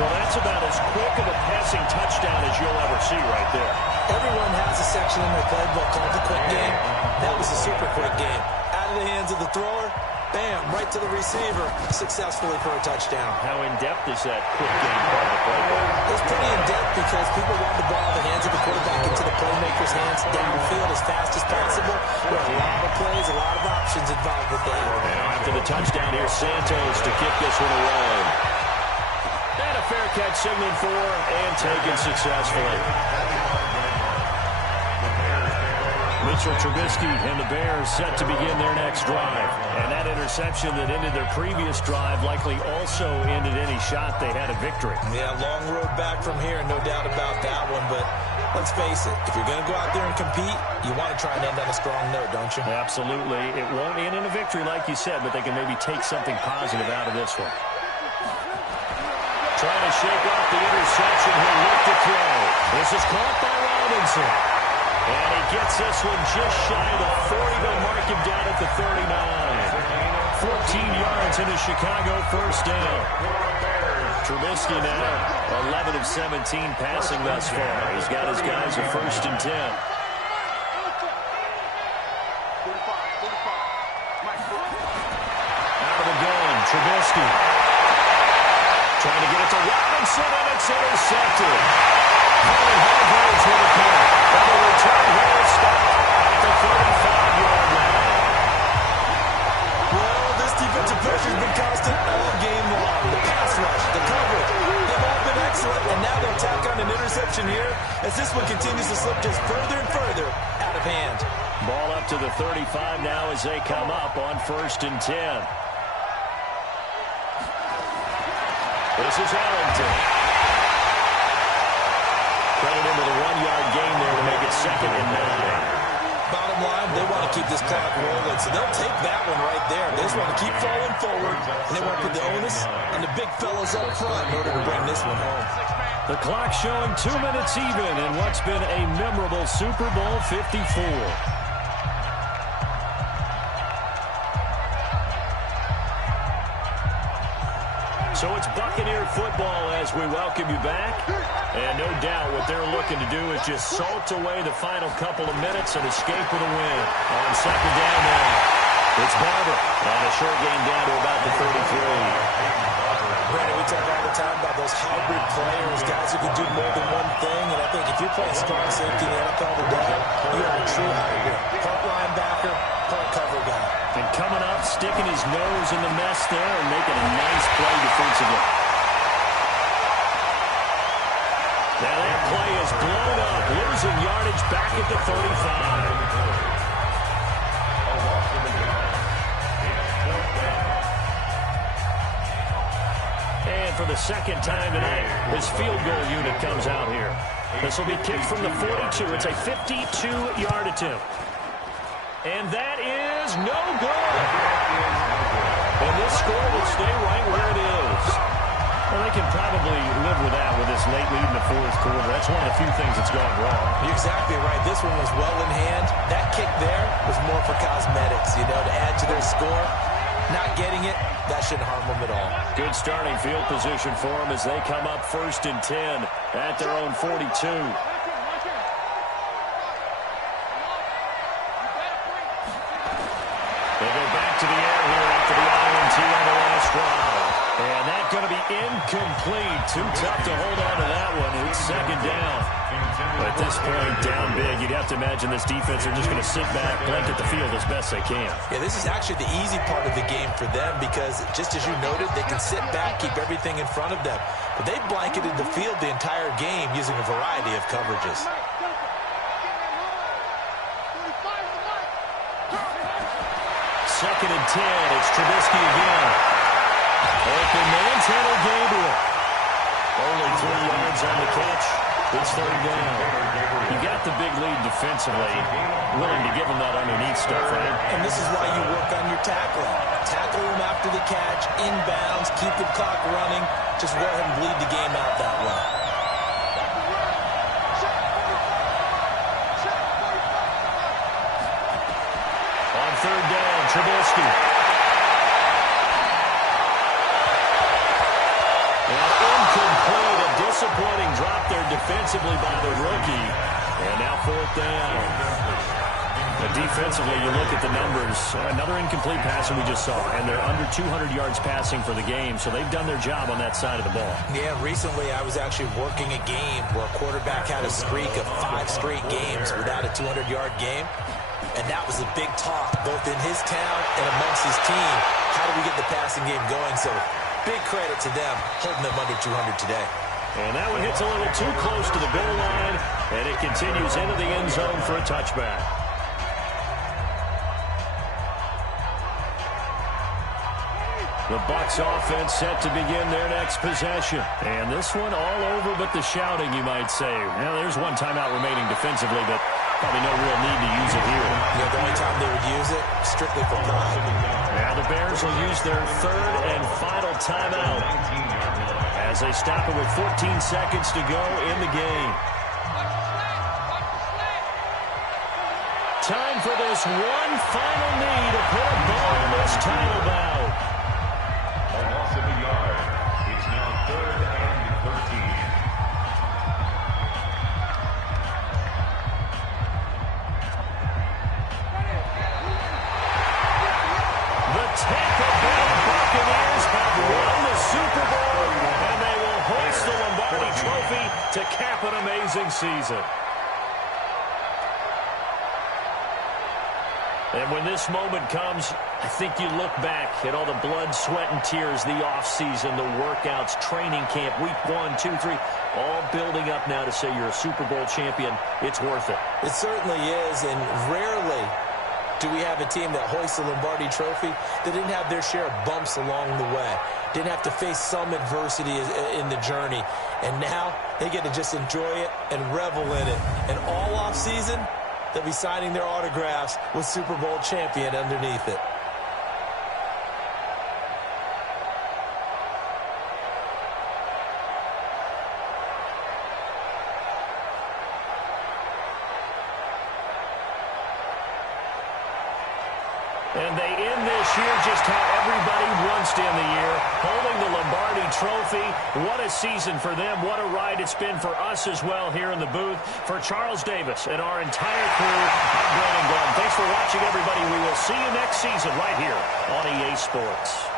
Well, that's about as quick of a passing touchdown as you'll ever see right there. Everyone has a section in their playbook called the quick game. That was a super quick game. Out of the hands of the thrower, bam, right to the receiver, successfully for a touchdown. How in-depth is that quick game part of the playbook? It's pretty in-depth because people want the ball in the hands of the quarterback into the playmaker's hands downfield as fast as possible. There are a lot of plays, a lot of options involved with that. Now after the touchdown, here's Santos to kick this one away. And a fair catch signaled for and taken successfully. Mitchell Trubisky and the Bears set to begin their next drive. And that interception that ended their previous drive likely also ended any shot they had a victory. Yeah, long road back from here, no doubt about that one. But let's face it, if you're going to go out there and compete, you want to try and end on a strong note, don't you? Absolutely. It won't end in a victory like you said, but they can maybe take something positive out of this one. Trying to shake off the interception. He'll look to throw. This is caught by Robinson. And he gets this one just shy of the 40. They'll mark him down at the 39. 14 yards into Chicago, first down. Trubisky now 11 of 17 passing thus far. He's got his guys a 1st and 10. Out of the gun, Trubisky. Trying to get it to Robinson, and it's intercepted. Colin Hargraves with a punt. And the return here is stopped at the 35-yard line. Well, this defensive pressure has been constant all game long. The pass rush, the coverage, they've all been excellent. And now they'll tack on an interception here as this one continues to slip just further and further out of hand. Ball up to the 35 now as they come up on 1st and 10. This is Arlington. Credit into the 1-yard gain there to make it 2nd and 9. Bottom line, they want to keep this clock rolling, so they'll take that one right there. They just want to keep falling forward, and they want to put the onus on the big fellas up front in order to bring this one home. The clock showing 2 minutes even in what's been a memorable Super Bowl 54. So it's Buccaneer football as we welcome you back. And no doubt what they're looking to do is just salt away the final couple of minutes and escape with a win. On 2nd down now, it's Barber on a short gain down to about the 33. Brandon, we talk all the time about those hybrid players, guys who can do more than one thing. And I think if you're playing strong safety in the NFL today, you are a true hybrid. Part linebacker, part cover guy. And coming up, sticking his nose in the mess there and making a nice play defensively. Now that play is blown up, losing yardage back at the 35. And for the 2nd time tonight, his field goal unit comes out here. This will be kicked from the 42. It's a 52-yard attempt. And that is no good. And this score will stay right where it is. Well, they can probably live with that with this late lead in the 4th quarter. That's one of the few things that's gone wrong. You're exactly right. This one was well in hand. That kick there was more for cosmetics, to add to their score. Not getting it, that shouldn't harm them at all. Good starting field position for them as they come up 1st and 10 at their own 42. They go back to the air here after the INT on the last drive. And that's going to be incomplete. Too tough to hold on to that one. It's 2nd down. But at this point, down big, you'd have to imagine this defense are just going to sit back, blanket the field as best they can. Yeah, this is actually the easy part of the game for them because, just as you noted, they can sit back, keep everything in front of them. But they've blanketed the field the entire game using a variety of coverages. 2nd and 10. It's Trubisky again. Open man's handle Gabriel. Only 3 yards on the catch. It's 3rd down. You got the big lead defensively. Willing to give them that underneath stuff, right? And this is why you work on your tackling. Tackle them after the catch, inbounds, keep the clock running. Just go ahead and bleed the game out that way. On 3rd down, Trubisky. And incomplete, a disappointing drop there defensively by the rookie. And now 4th down. But defensively, you look at the numbers. Another incomplete pass that we just saw. And they're under 200 yards passing for the game. So they've done their job on that side of the ball. Yeah, recently I was actually working a game where a quarterback had a streak of 5 straight games without a 200-yard game. And that was a big talk, both in his town and amongst his team. How do we get the passing game going? So big credit to them, holding them under 200 today. And that one hits a little too close to the goal line, and it continues into the end zone for a touchback. The Bucs offense set to begin their next possession. And this one all over but the shouting, you might say. Now, there's one timeout remaining defensively, but probably no real need to use it here. Yeah, the only time they would use it, strictly for pride. Now the Bears will use their third and final timeout as they stop it with 14 seconds to go in the game. Time for this one final knee to put a bow on this title bout. A loss of a yard. It's now 3rd and 13. The Tampa Bay Buccaneers have won the Super Bowl, and they will hoist the Lombardi Trophy to cap an amazing season. And when this moment comes, I think you look back at all the blood, sweat, and tears, the offseason, the workouts, training camp, week 1, 2, 3, all building up now to say you're a Super Bowl champion. It's worth it. It certainly is, and rarely do we have a team that hoists the Lombardi Trophy that didn't have their share of bumps along the way, didn't have to face some adversity in the journey, and now they get to just enjoy it and revel in it. And all offseason, they'll be signing their autographs with Super Bowl champion underneath it. And they end this year just how everybody wants to end the year, holding the Lombardi Trophy. What a season for them. What a ride it's been for us as well here in the booth. For Charles Davis and our entire crew, I'm Brandon Glenn. Thanks for watching, everybody. We will see you next season right here on EA Sports.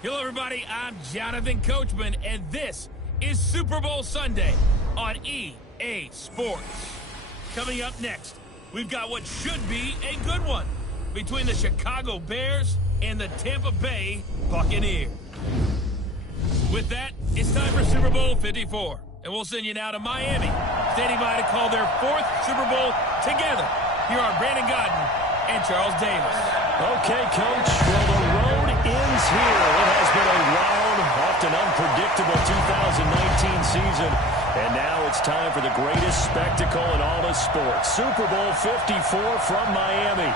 Hello, everybody. I'm Jonathan Coachman, and this is Super Bowl Sunday on EA Sports. Coming up next, we've got what should be a good one between the Chicago Bears and the Tampa Bay Buccaneers. With that, it's time for Super Bowl 54, and we'll send you now to Miami, standing by to call their fourth Super Bowl together. Here are Brandon Godden and Charles Davis. Okay, Coach, well, the road ends here. It has been a wild, often unpredictable 2019 season, and now it's time for the greatest spectacle in all of sports. Super Bowl 54 from Miami.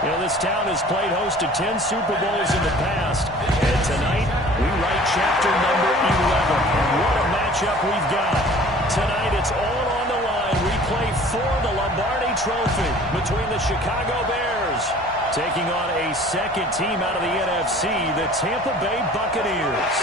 You know, this town has played host to 10 Super Bowls in the past, and tonight we write chapter number 11. And what a matchup we've got. Tonight it's all on the line. We play for the Lombardi Trophy between the Chicago Bears taking on a second team out of the NFC, the Tampa Bay Buccaneers.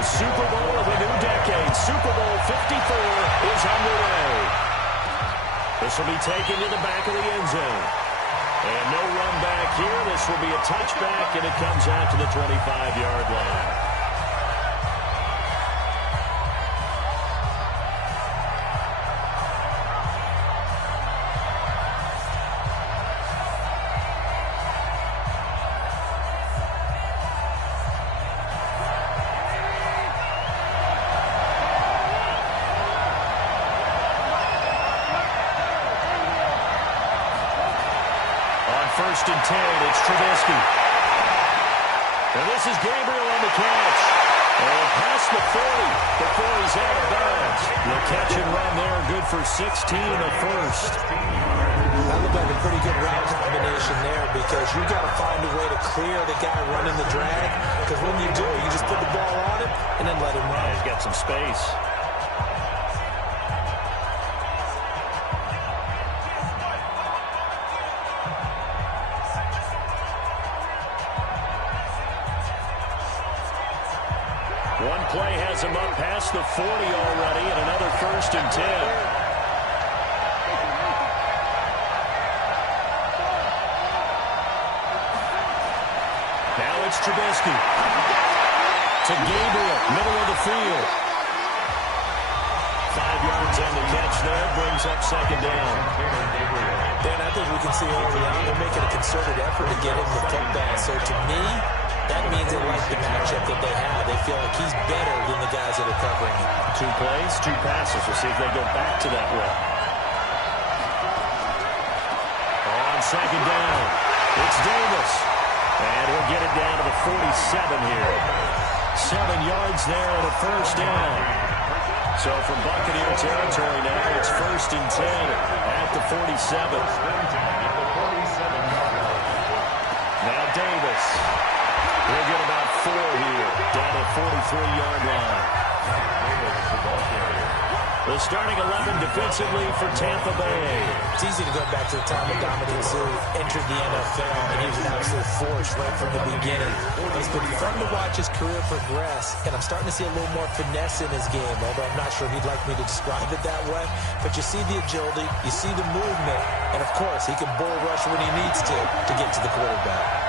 Super Bowl of a new decade. Super Bowl 54 is underway. This will be taken to the back of the end zone. And no run back here. This will be a touchback, and it comes out to the 25-yard line. First and 10, it's Trubisky. And this is Gabriel on the catch. And past the 40 before he's out of bounds. The catch and run there, good for 16 in the first. That looked like a pretty good route combination there because you got to find a way to clear the guy running the drag. Because when you do, you just put the ball on him and then let him run. He's got some space. One play has him up past the 40 already, and another first and 10. Now it's Trubisky. To Gabriel, middle of the field. 5 yards on the catch there, brings up second down. Dan, I think we can see early on they're making a concerted effort to get him the football. So to me, that means they like the matchup that they have. They feel like he's better than the guys that are covering him. 2 plays, 2 passes. We'll see if they go back to that run. On second down, it's Davis. And he'll get it down to the 47 here. 7 yards there and a first down. So from Buccaneer territory now, it's first and 10 at the 47. Now Davis. He'll get about 4 here, down to the 43-yard line. The starting 11 defensively for Tampa Bay. It's easy to go back to the time when Dominic Sue entered the NFL, and he was an absolute force right from the beginning. It's been fun to watch his career progress, and I'm starting to see a little more finesse in his game, although I'm not sure he'd like me to describe it that way. But you see the agility, you see the movement, and of course, he can bull rush when he needs to get to the quarterback.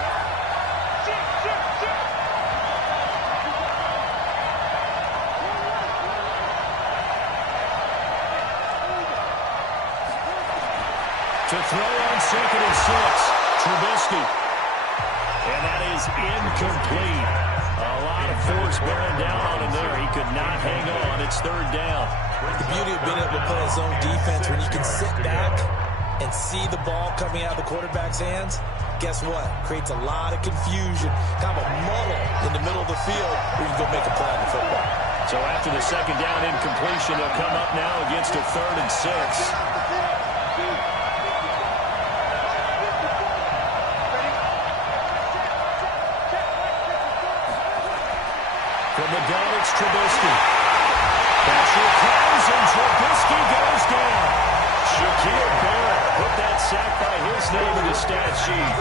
To throw on 2nd and 6, Trubisky. And that is incomplete. A lot of force bearing down on him there. He could not hang on. It's 3rd down. The beauty of being able to play zone defense when you can sit back and see the ball coming out of the quarterback's hands, guess what? Creates a lot of confusion, kind of a muddle in the middle of the field where you can go make a play on the football. So after the 2nd down incompletion, they'll come up now against a 3rd and 6. From the gun, it's Trubisky. Pressure comes, and Trubisky goes down. Shaquille Barrett put that sack by his name in the stat sheet.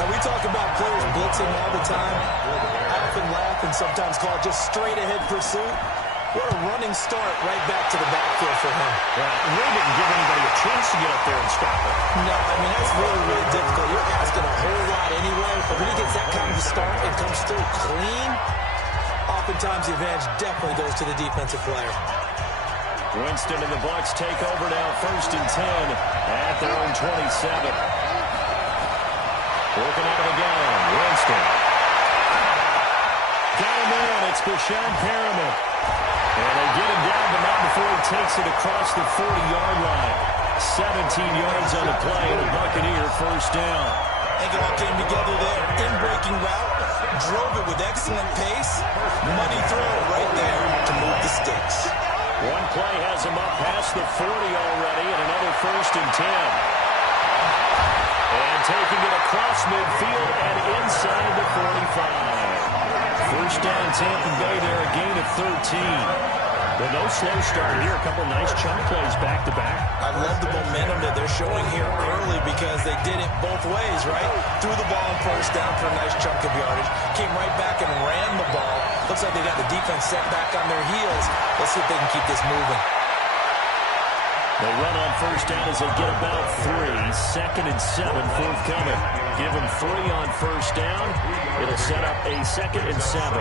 Now, we talk about players blitzing all the time. I often laugh and sometimes call it just straight-ahead pursuit. What a running start right back to the backfield for him. Yeah, and really didn't give anybody a chance to get up there and stop him. No, I mean, that's really, really difficult. You're asking a whole lot anyway, but when he gets that kind of a start and comes through clean, oftentimes the advantage definitely goes to the defensive player. Winston and the Bucs take over now, 1st and 10 at their own 27. Working out of the gun, Winston. Got him in, it's Bashan Perriman. And they get him down, but not before he takes it across the 40-yard line. 17 yards on the play and a Buccaneer 1st down. I think it all came together there. In-breaking route, drove it with excellent pace. Money throw right there to move the sticks. One play has him up past the 40 already, and another 1st and 10. And taking it across midfield and inside the 45. 1st down Tampa Bay there, a gain of 13. Well, no slow start here. A couple nice chunk plays back-to-back. I love the momentum that they're showing here early because they did it both ways, right? Threw the ball on 1st down for a nice chunk of yardage. Came right back and ran the ball. Looks like they got the defense set back on their heels. Let's see if they can keep this moving. They run on 1st down as they get about 3. 2nd and 7 forthcoming. Give them 3 on 1st down. It'll set up a 2nd and 7.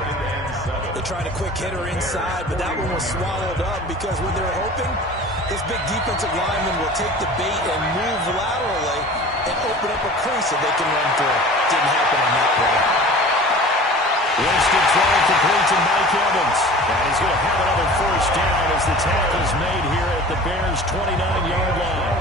They tried a quick hitter inside, but that one was swallowed up because when they're hoping, this big defensive lineman will take the bait and move laterally and open up a crease so they can run through. Didn't happen on that play. Winston throwing complete to Mike Evans. And he's going to have another 1st down as the tackle's made here at the Bears' 29-yard line.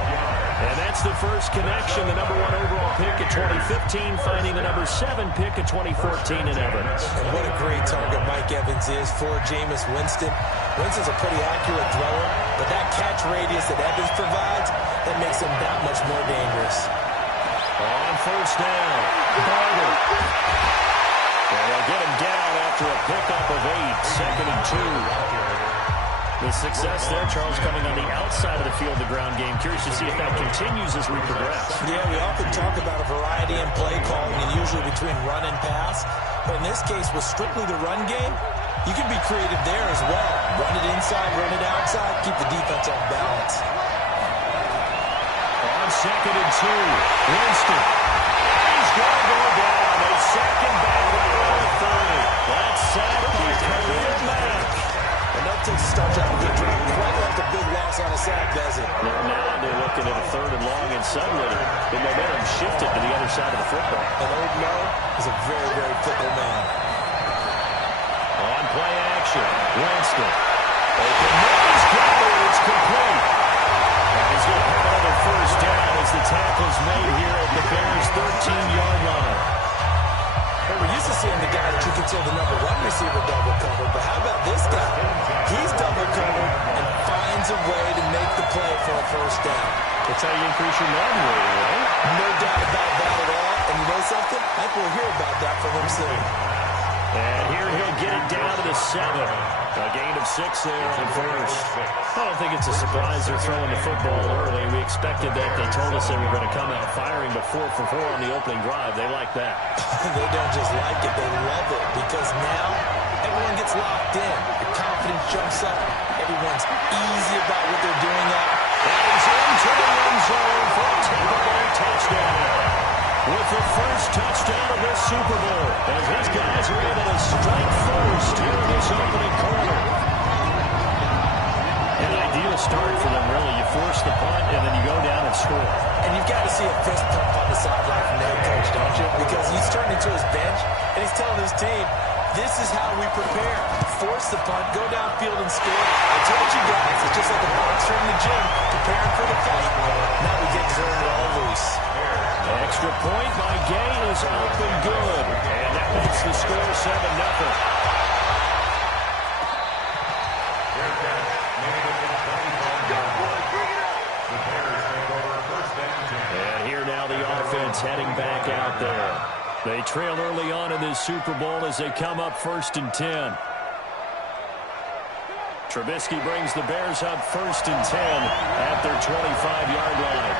And that's the first connection, the number 1 overall pick at 2015, finding the number 7 pick at 2014 in Evans. And what a great target Mike Evans is for Jameis Winston. Winston's a pretty accurate thrower, but that catch radius that Evans provides, that makes him that much more dangerous. On 1st down, Barber. And they'll get him down after a pickup of 8, 2nd and 2. The success there, Charles, coming on the outside of the field, the ground game. Curious to see if that continues as we progress. Yeah, we often talk about a variety in play calling and usually between run and pass. But in this case, with strictly the run game, you can be creative there as well. Run it inside, run it outside, keep the defense off balance. On 2nd and 2, Winston. He's going to go down. They sack him back around the 30. That's sacked by Khalil Mack. And that takes a start out of the drop. Quite like a big loss on a sack, does it? Now they're looking at a 3rd and long, and suddenly the momentum shifted to the other side of the football. And Old Mo is a very, very fickle man. On play action, Winston. Open Moore's got it. It's complete. And he's going to have another 1st down as the tackle's made here at the Bears' 13-yard line. Well, we're used to seeing the guy that you consider the number 1 receiver double covered, but how about this guy? He's double covered and finds a way to make the play for a 1st down. That's how you increase your run rate, right? No doubt about that at all. And you know something? I think we'll hear about that from him soon. And here he'll get it down to the 7. A gain of 6 there on first. I don't think it's a surprise they're throwing the football early. We expected that. They told us they were going to come out firing, but 4 for 4 on the opening drive. They like that. They don't just like it, they love it, because now everyone gets locked in. The confidence jumps up. Everyone's easy about what they're doing now. That is into the end zone for a Tampa Bay touchdown. With the first touchdown of this Super Bowl, as his guys are able to strike first here in this opening quarter. An ideal start for them, really. You force the punt, and then you go down and score. And you've got to see a fist pump on the sideline from the head coach, don't you? Because he's turning to his bench, and he's telling his team, this is how we prepare. Force the punt, go downfield and score. I told you guys, it's just like a boxer in the gym preparing for the fight. Now we get turned all loose. Extra point by Gay is up and good. And that makes the score 7-0. And here now the offense heading back out there. They trail early on in this Super Bowl as they come up 1st and 10. Trubisky brings the Bears up 1st and 10 at their 25-yard line.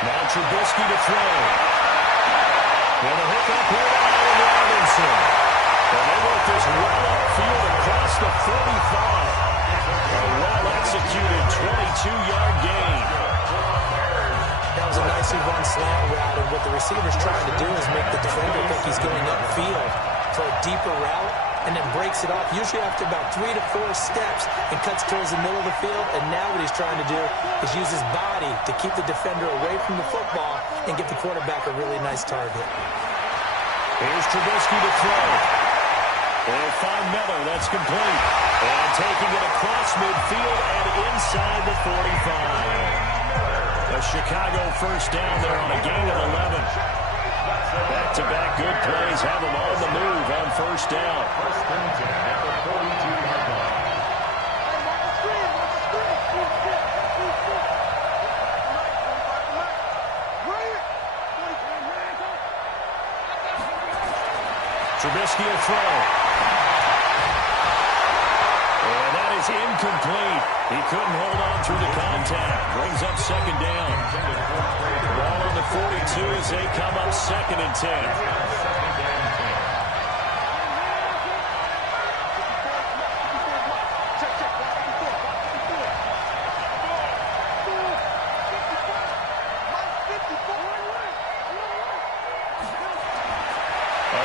Now Trubisky to throw. And a hookup here to Allen Robinson. And they work this well upfield across the 45. A well-executed 22-yard gain. That was a nicely run slant route, and what the receiver's trying to do is make the defender think he's going upfield for a deeper route, and then breaks it off, usually after about 3 to 4 steps, and cuts towards the middle of the field. And now what he's trying to do is use his body to keep the defender away from the football and get the quarterback a really nice target. Here's Trubisky to throw. They'll find Miller. That's complete. And taking it across midfield and inside the 45. A Chicago first down there on a gain of 11. Back-to-back good plays have them on the move on first down. Trubisky will throw. And that is incomplete. He couldn't hold on through the contact. Brings up 2nd down. Ball on the 42 as they come up 2nd and 10.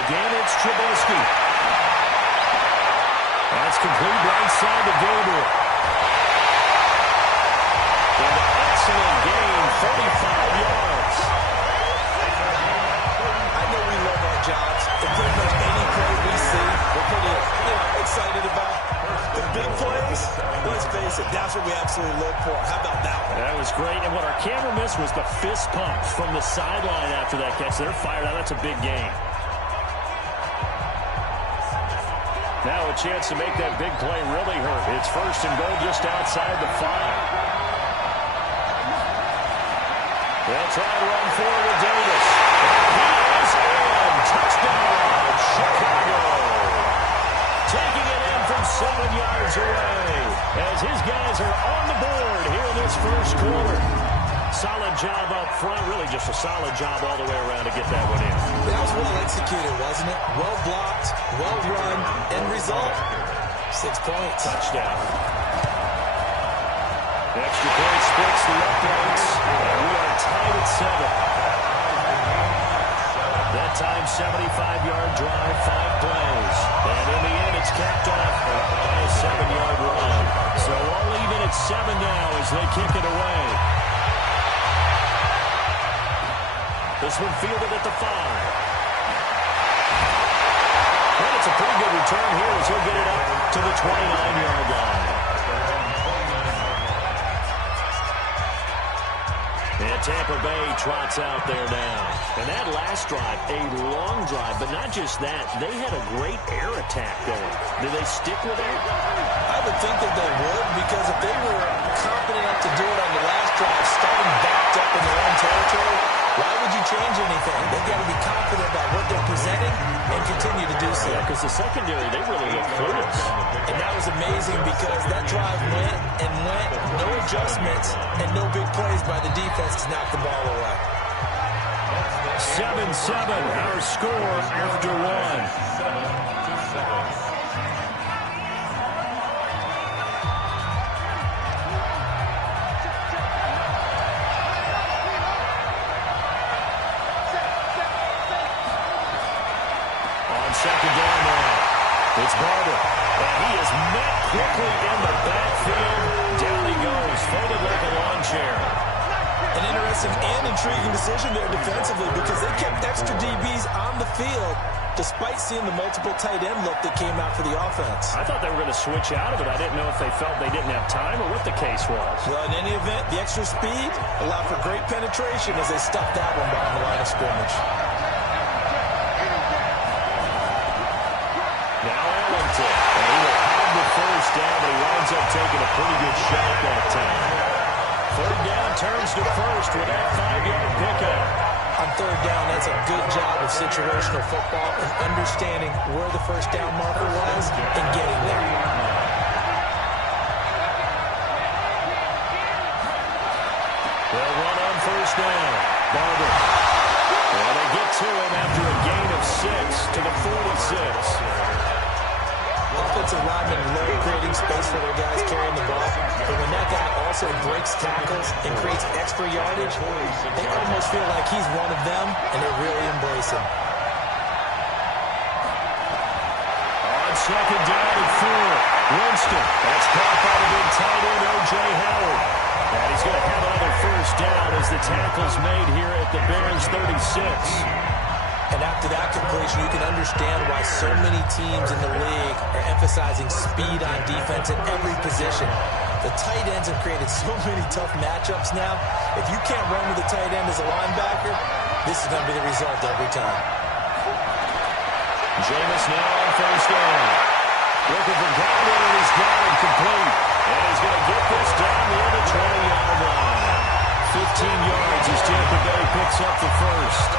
Again, it's Trubisky. That's complete right side to Gabriel. An excellent gain, 45 yards. I know we love our jobs. And pretty much any play we see, we're pretty excited about. The big plays, let's face it, that's what we absolutely look for. How about that one? That was great. And what our camera missed was the fist pump from the sideline after that catch. They're fired out. That's a big gain. Now a chance to make that big play really hurt. It's 1st and goal just outside the 5. They'll try to run forward with Davis. And he is in. Touchdown, Chicago. Taking it in from 7 yards away as his guys are on the board here in this first quarter. Solid job up front. Really just a solid job all the way around to get that one in. That was well executed, wasn't it? Well blocked, well run, end result, 6 points. Touchdown. Extra point splits the uprights, and we are tied at 7. That time, 75-yard drive, 5 plays. And in the end, it's capped off by a 7-yard run. So all even at 7 now as they kick it away. This one fielded at the 5. And it's a pretty good return here as he'll get it up to the 29-yard line. And Tampa Bay trots out there now. And that last drive, a long drive, but not just that. They had a great air attack going. Did they stick with it? I would think that they would, because if they were confident enough to do it on the last drive, starting continue to do so. Yeah, because the secondary, they really look clueless. And that was amazing because that drive went and went, no adjustments, and no big plays by the defense to knock the ball away. 7-7, our score after one. 7-7. Second down now. It's Barber. And he is met quickly in the backfield. Down he goes, folded like a lawn chair. An interesting and intriguing decision there defensively because they kept extra DBs on the field despite seeing the multiple tight end look that came out for the offense. I thought they were going to switch out of it. I didn't know if they felt they didn't have time or what the case was. Well, in any event, the extra speed allowed for great penetration as they stuffed that one behind the line of scrimmage. And he will have the first down, but he winds up taking a pretty good shot that time. Third down turns to first with that 5-yard pickup. On third down, that's a good job of situational football and understanding where the first down marker was and getting there. They'll run on first down. Barber. And they get to him after a gain of 6 to the 46. Offensive linemen love creating space for their guys carrying the ball. But when that guy also breaks tackles and creates extra yardage, they almost feel like he's one of them, and they really embrace him. On second down and 4, Winston. That's caught by the big tight end, O.J. Howard. And he's going to have another first down as the tackle's made here at the Bears' 36. And after that completion, you can understand why so many teams in the league are emphasizing speed on defense at every position. The tight ends have created so many tough matchups now. If you can't run with the tight end as a linebacker, this is going to be the result every time. Jameis now on first down. Looking for Godwin, and he's got him complete. And he's going to get this down near the 20-yard line. 15 yards as Tampa Bay picks up the first.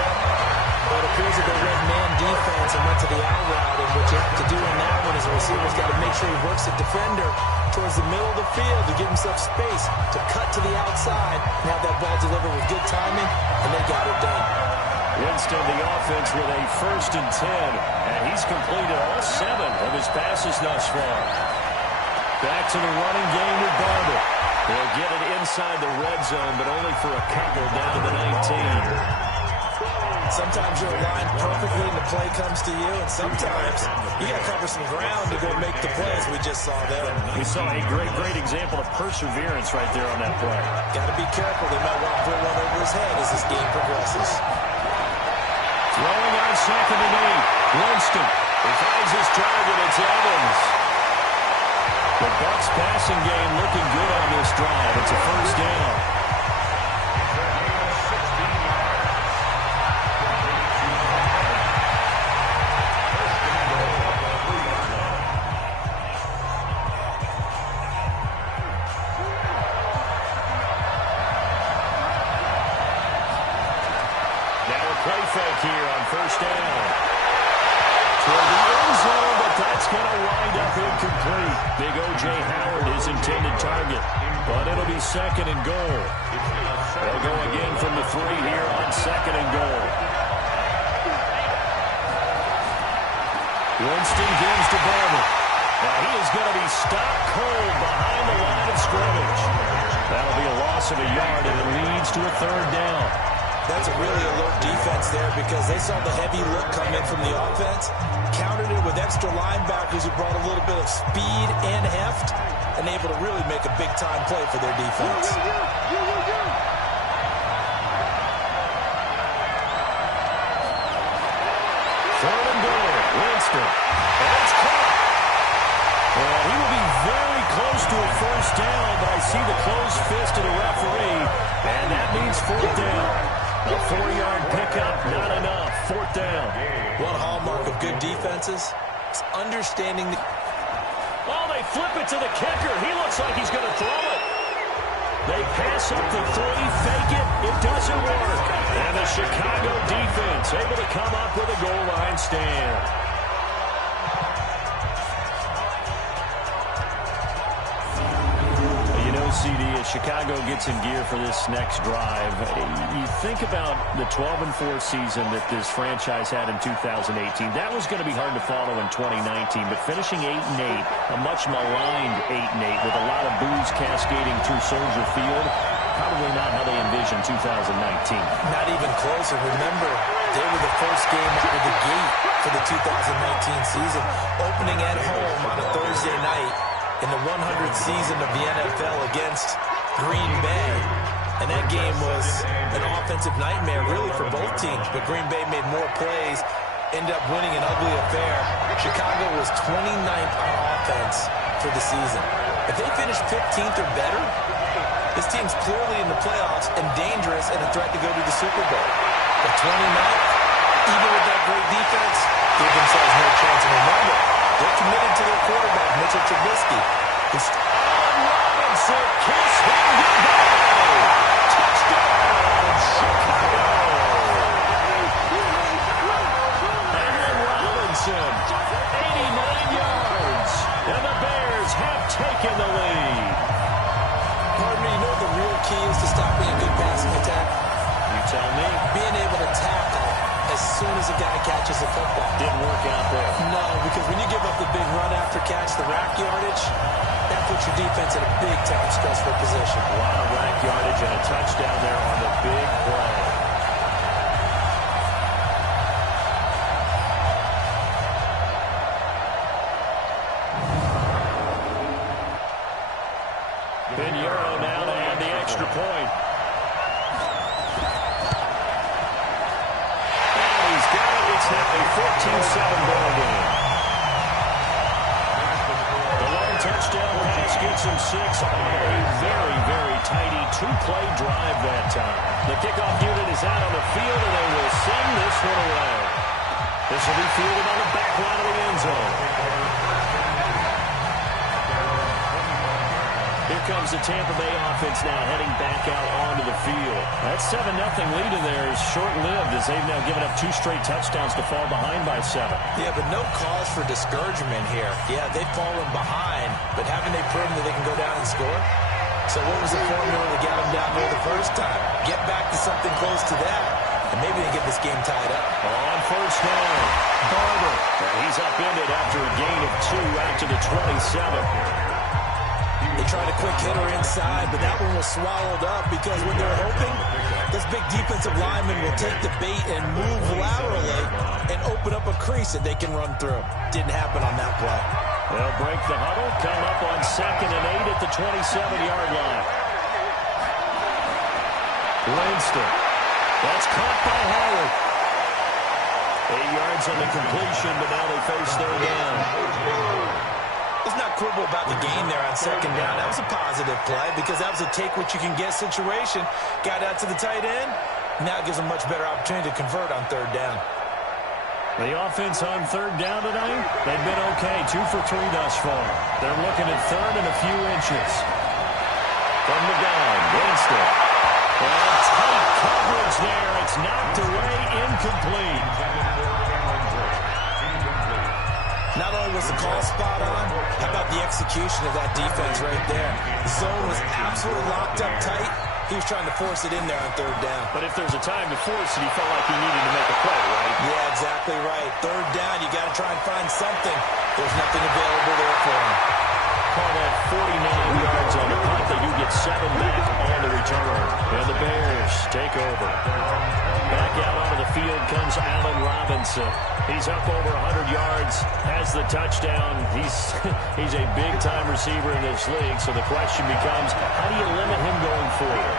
Well, it appears that they went man defense and went to the out route, and what you have to do in that one is the receiver's got to make sure he works the defender towards the middle of the field to give himself space to cut to the outside and have that ball delivered with good timing, and they got it done. Winston, the offense with a 1st and 10, and he's completed all 7 of his passes thus far. Back to the running game with Barber. They'll get it inside the red zone, but only for a couple down to the 19. Sometimes you're aligned perfectly and the play comes to you, and sometimes you got to cover some ground to go make the plays we just saw there. We saw a great example of perseverance right there on that play. Got to be careful. They might want to put one over his head as this game progresses. Throwing on second and 8. Winston. He finds his target. It's Evans. The Bucs passing game looking good on this drive. It's a first down. Fake here on first down. Toward the end zone, but that's going to wind up incomplete. Big O.J. Howard, his intended target. But it'll be second and goal. They'll go again from the 3 here on second and goal. Winston gives to Barber. Now he is going to be stopped cold behind the line of scrimmage. That'll be a loss of a yard, and it leads to a third down. That's a really alert defense there because they saw the heavy look come in from the offense, countered it with extra linebackers who brought a little bit of speed and heft, and able to really make a big-time play for their defense. Third and goal, Winston. And it's caught. And he will be very close to a first down, but I see the closed fist of the referee, and that means fourth down. A 4-yard pickup, not enough. Fourth down. One hallmark of good defenses is understanding the... Oh, they flip it to the kicker. He looks like he's going to throw it. They pass up the 3, fake it. It doesn't work. And the Chicago defense able to come up with a goal line stand. CD, as Chicago gets in gear for this next drive, you think about the 12-4 season that this franchise had in 2018. That was going to be hard to follow in 2019, but finishing 8-8, a much maligned 8-8 with a lot of boos cascading through Soldier Field, probably not how they envisioned 2019. Not even close. And remember, they were the first game out of the gate for the 2019 season, opening at home on a Thursday night in the 100th season of the NFL against Green Bay. And that game was an offensive nightmare, really, for both teams. But Green Bay made more plays, ended up winning an ugly affair. Chicago was 29th on offense for the season. If they finish 15th or better, this team's clearly in the playoffs and dangerous and a threat to go to the Super Bowl. But 29th, even with that great defense, give themselves no chance. And remember, they're committed to their quarterback, Mitchell Trubisky. Robinson, kiss him goodbye. Touchdown, Chicago. Allen Robinson, 89 yards. And the Bears have taken the lead. Pardon me, you know what the real key is to stopping a good passing attack? You tell me. Being able to tackle as soon as a guy catches the football. Didn't work out there. No, because when you give up the big run after catch, the rack yardage, that puts your defense in a big-time stressful position. A lot of rack yardage and a touchdown there on the big play. Pinheiro now to add the extra point. And he's got it. It's now a 14-7 ball game. The long touchdown pass gets him 6 on a very, very tidy two-play drive that time. The kickoff unit is out on the field, and they will send this one away. This will be fielded on the back line of the end zone. Here comes the Tampa Bay offense now heading back out onto the field. That 7-0 lead in there is short-lived as they've now given up 2 straight touchdowns to fall behind by 7. Yeah, but no cause for discouragement here. Yeah, they've fallen behind, but haven't they proven that they can go down and score? So what was the formula that got them down there the first time? Get back to something close to that, and maybe they get this game tied up. On first down, Barber. He's upended after a gain of 2 out to the 27. They tried a quick hitter inside, but that one was swallowed up because when they're hoping, this big defensive lineman will take the bait and move laterally and open up a crease that they can run through. Didn't happen on that play. They'll break the huddle, come up on 2nd and 8 at the 27-yard line. Winston. That's caught by Howard. 8 yards on the completion, but now they face 3rd down. Let's not quibble about the gain there on 2nd down. That was a positive play because that was a take-what-you-can-get situation. Got out to the tight end. Now it gives them much better opportunity to convert on 3rd down. The offense on 3rd down tonight, they've been okay. 2 for 3 thus far. They're looking at 3rd and a few inches. From the gun, Winston. And tight coverage there. It's knocked away, incomplete. Not only was the call spot on, how about the execution of that defense right there? The zone was absolutely locked up tight. He was trying to force it in there on 3rd down. But if there's a time to force it, he felt like he needed to make a play, right? Yeah, exactly right. 3rd down, you got to try and find something. There's nothing available there for him. Call that 49 yards on the punt. They do get 7 back on the return. And the Bears take over. Back out onto the field comes Allen Robinson. He's up over 100 yards, has the touchdown. He's a big-time receiver in this league, so the question becomes, how do you limit him going forward?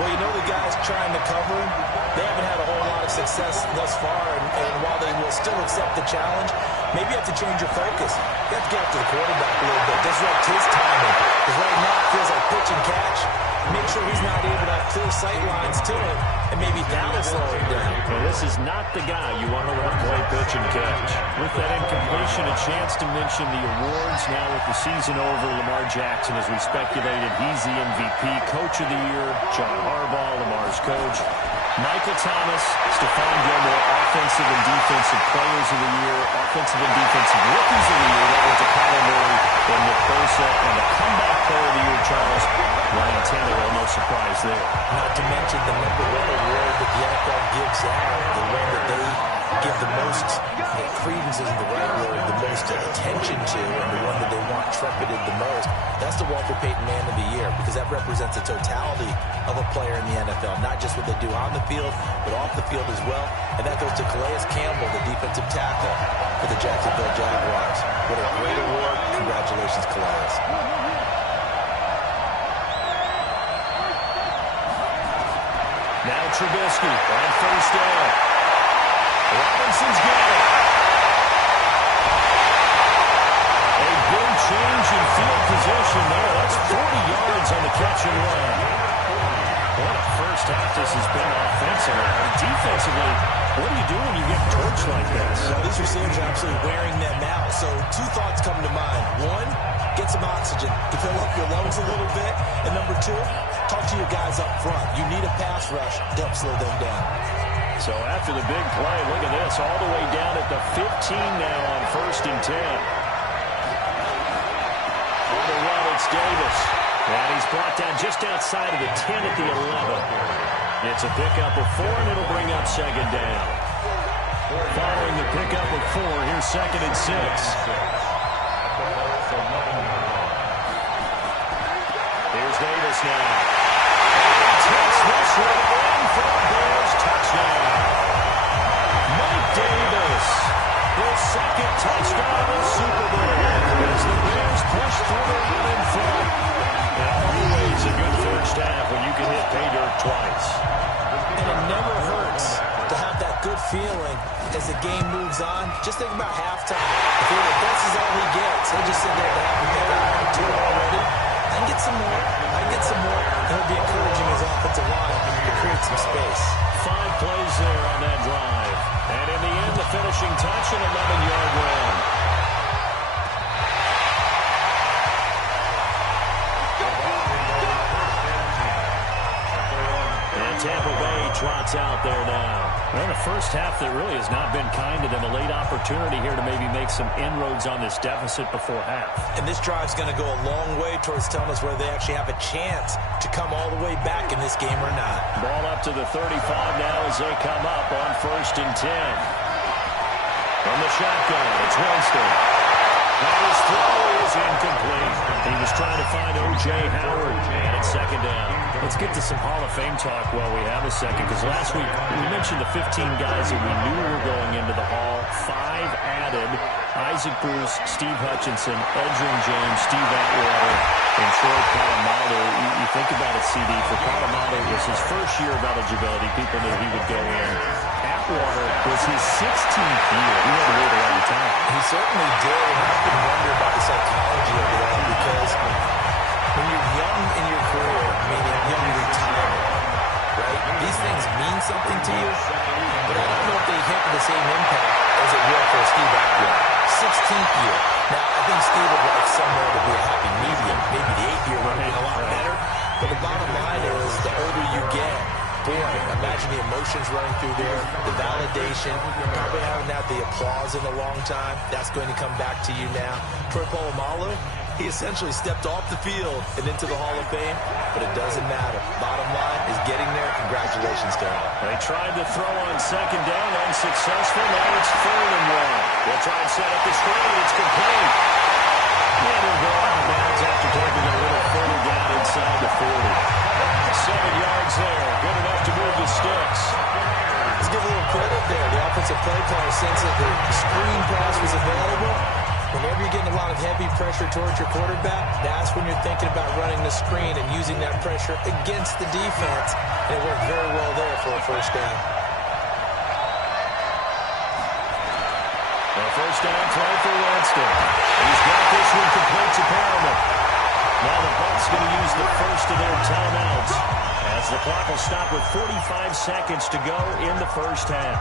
Well, you know the guys trying to cover him, they haven't had a whole lot of success thus far, and while they will still accept the challenge, maybe you have to change your focus. You have to get up to the quarterback a little bit, disrupt his timing, because right now it feels like pitch and catch. Make sure he's not able to have clear sight lines to it, and maybe that'll slow him down. Well, this is not the guy you want to let him play pitch and catch. With that incompletion, a chance to mention the awards. Now with the season over, Lamar Jackson, as we speculated, he's the MVP, Coach of the Year, John Harbaugh, Lamar's coach. Michael Thomas, Stephon Gilmore, Offensive and Defensive Players of the Year, Offensive and Defensive Rookies of the Year. That went to Kyler Murray and Nick Bosa, and the Comeback Player of the Year, Charles, Ryan Tannehill, no surprise there. Not to mention the #1 award that the NFL gives out, the one that they give the most, credence isn't the right word, the most attention to, and the one that they want trumpeted the most. That's the Walter Payton Man of the Year, because that represents the totality of a player in the NFL, not just what they do on the field, but off the field as well. And that goes to Calais Campbell, the defensive tackle for the Jacksonville Jaguars. What a great award. Congratulations, Calais. Now Trubisky on first down. Robinson's got it. A big change in field position there. That's 40 yards on the catch and run. What a first half this has been offensively. And defensively, what do you do when you get torched like this? Well, these receivers are absolutely wearing them out. So 2 thoughts come to mind. 1, get some oxygen to fill up your lungs a little bit. And number 2, talk to your guys up front. You need a pass rush to help slow them down. So after the big play, look at this, all the way down at the 15 now on 1st and 10. On the run, it's Davis. And he's brought down just outside of the 10 at the 11. It's a pickup of 4, and it'll bring up 2nd down. Following the pickup of 4, here's 2nd and 6. Here's Davis now. And he takes this one in for a Bears touchdown. Mike Davis, his 2nd touchdown of the Super Bowl. As the Bears push through in front. And always a good first half when you can hit pay dirt twice. And it never hurts to have that good feeling as the game moves on. Just think about halftime. If this is all he gets, he'll just sit there and have a 2 already. I can get some more. I can get some more. And he'll be encouraging his offensive line to create some space. 5 plays there on that drive. And in the end, the finishing touch, an 11-yard run. Tampa Bay trots out there now. Well, the first half that really has not been kind to them. A late opportunity here to maybe make some inroads on this deficit before half. And this drive's going to go a long way towards telling us whether they actually have a chance to come all the way back in this game or not. Ball up to the 35 now as they come up on 1st and 10. From the shotgun, it's Winston. And his throw is incomplete. He was trying to find O.J. Howard, and it's 2nd down. Let's get to some Hall of Fame talk while we have a second, because last week we mentioned the 15 guys that we knew were going into the Hall. 5 added: Isaac Bruce, Steve Hutchinson, Edgerrin James, Steve Atwater, and Troy Polamalu. You think about it, CD, for Polamalu, it was his first year of eligibility. People knew he would go in. Atwater was his 16th year. He had to wait a long time. He certainly did, and I often wonder about the psychology of it all, because when you're young in your career, meaning young in retirement, right, these things mean something to you, but I don't know if they hit the same impact as it will for Steve Atwater. 16th year. Now, I think Steve would like somewhere to be a happy medium. Maybe the 8th year would be a lot better, but the bottom line is the older you get, boy, imagine the emotions running through there, the validation, probably haven't had the applause in a long time. That's going to come back to you now. Troy Polamalu, he essentially stepped off the field and into the Hall of Fame, but it doesn't matter. Bottom line is getting there. Congratulations to him. They tried to throw on 2nd down, unsuccessful. Now it's 3rd and 1. They'll try and set up the screen. It's complete. And it'll go out of bounds after taking a little further down inside the 40. 7 yards there. Good enough to move the sticks. Let's give a little credit there. The offensive play caller, since that the screen pass was available, whenever you're getting a lot of heavy pressure towards your quarterback, that's when you're thinking about running the screen and using that pressure against the defense. And it worked very well there for a 1st down. A 1st down play for Winston. He's got this one complete to Perriman. Now the Bucs going to use the first of their timeouts as the clock will stop with 45 seconds to go in the first half.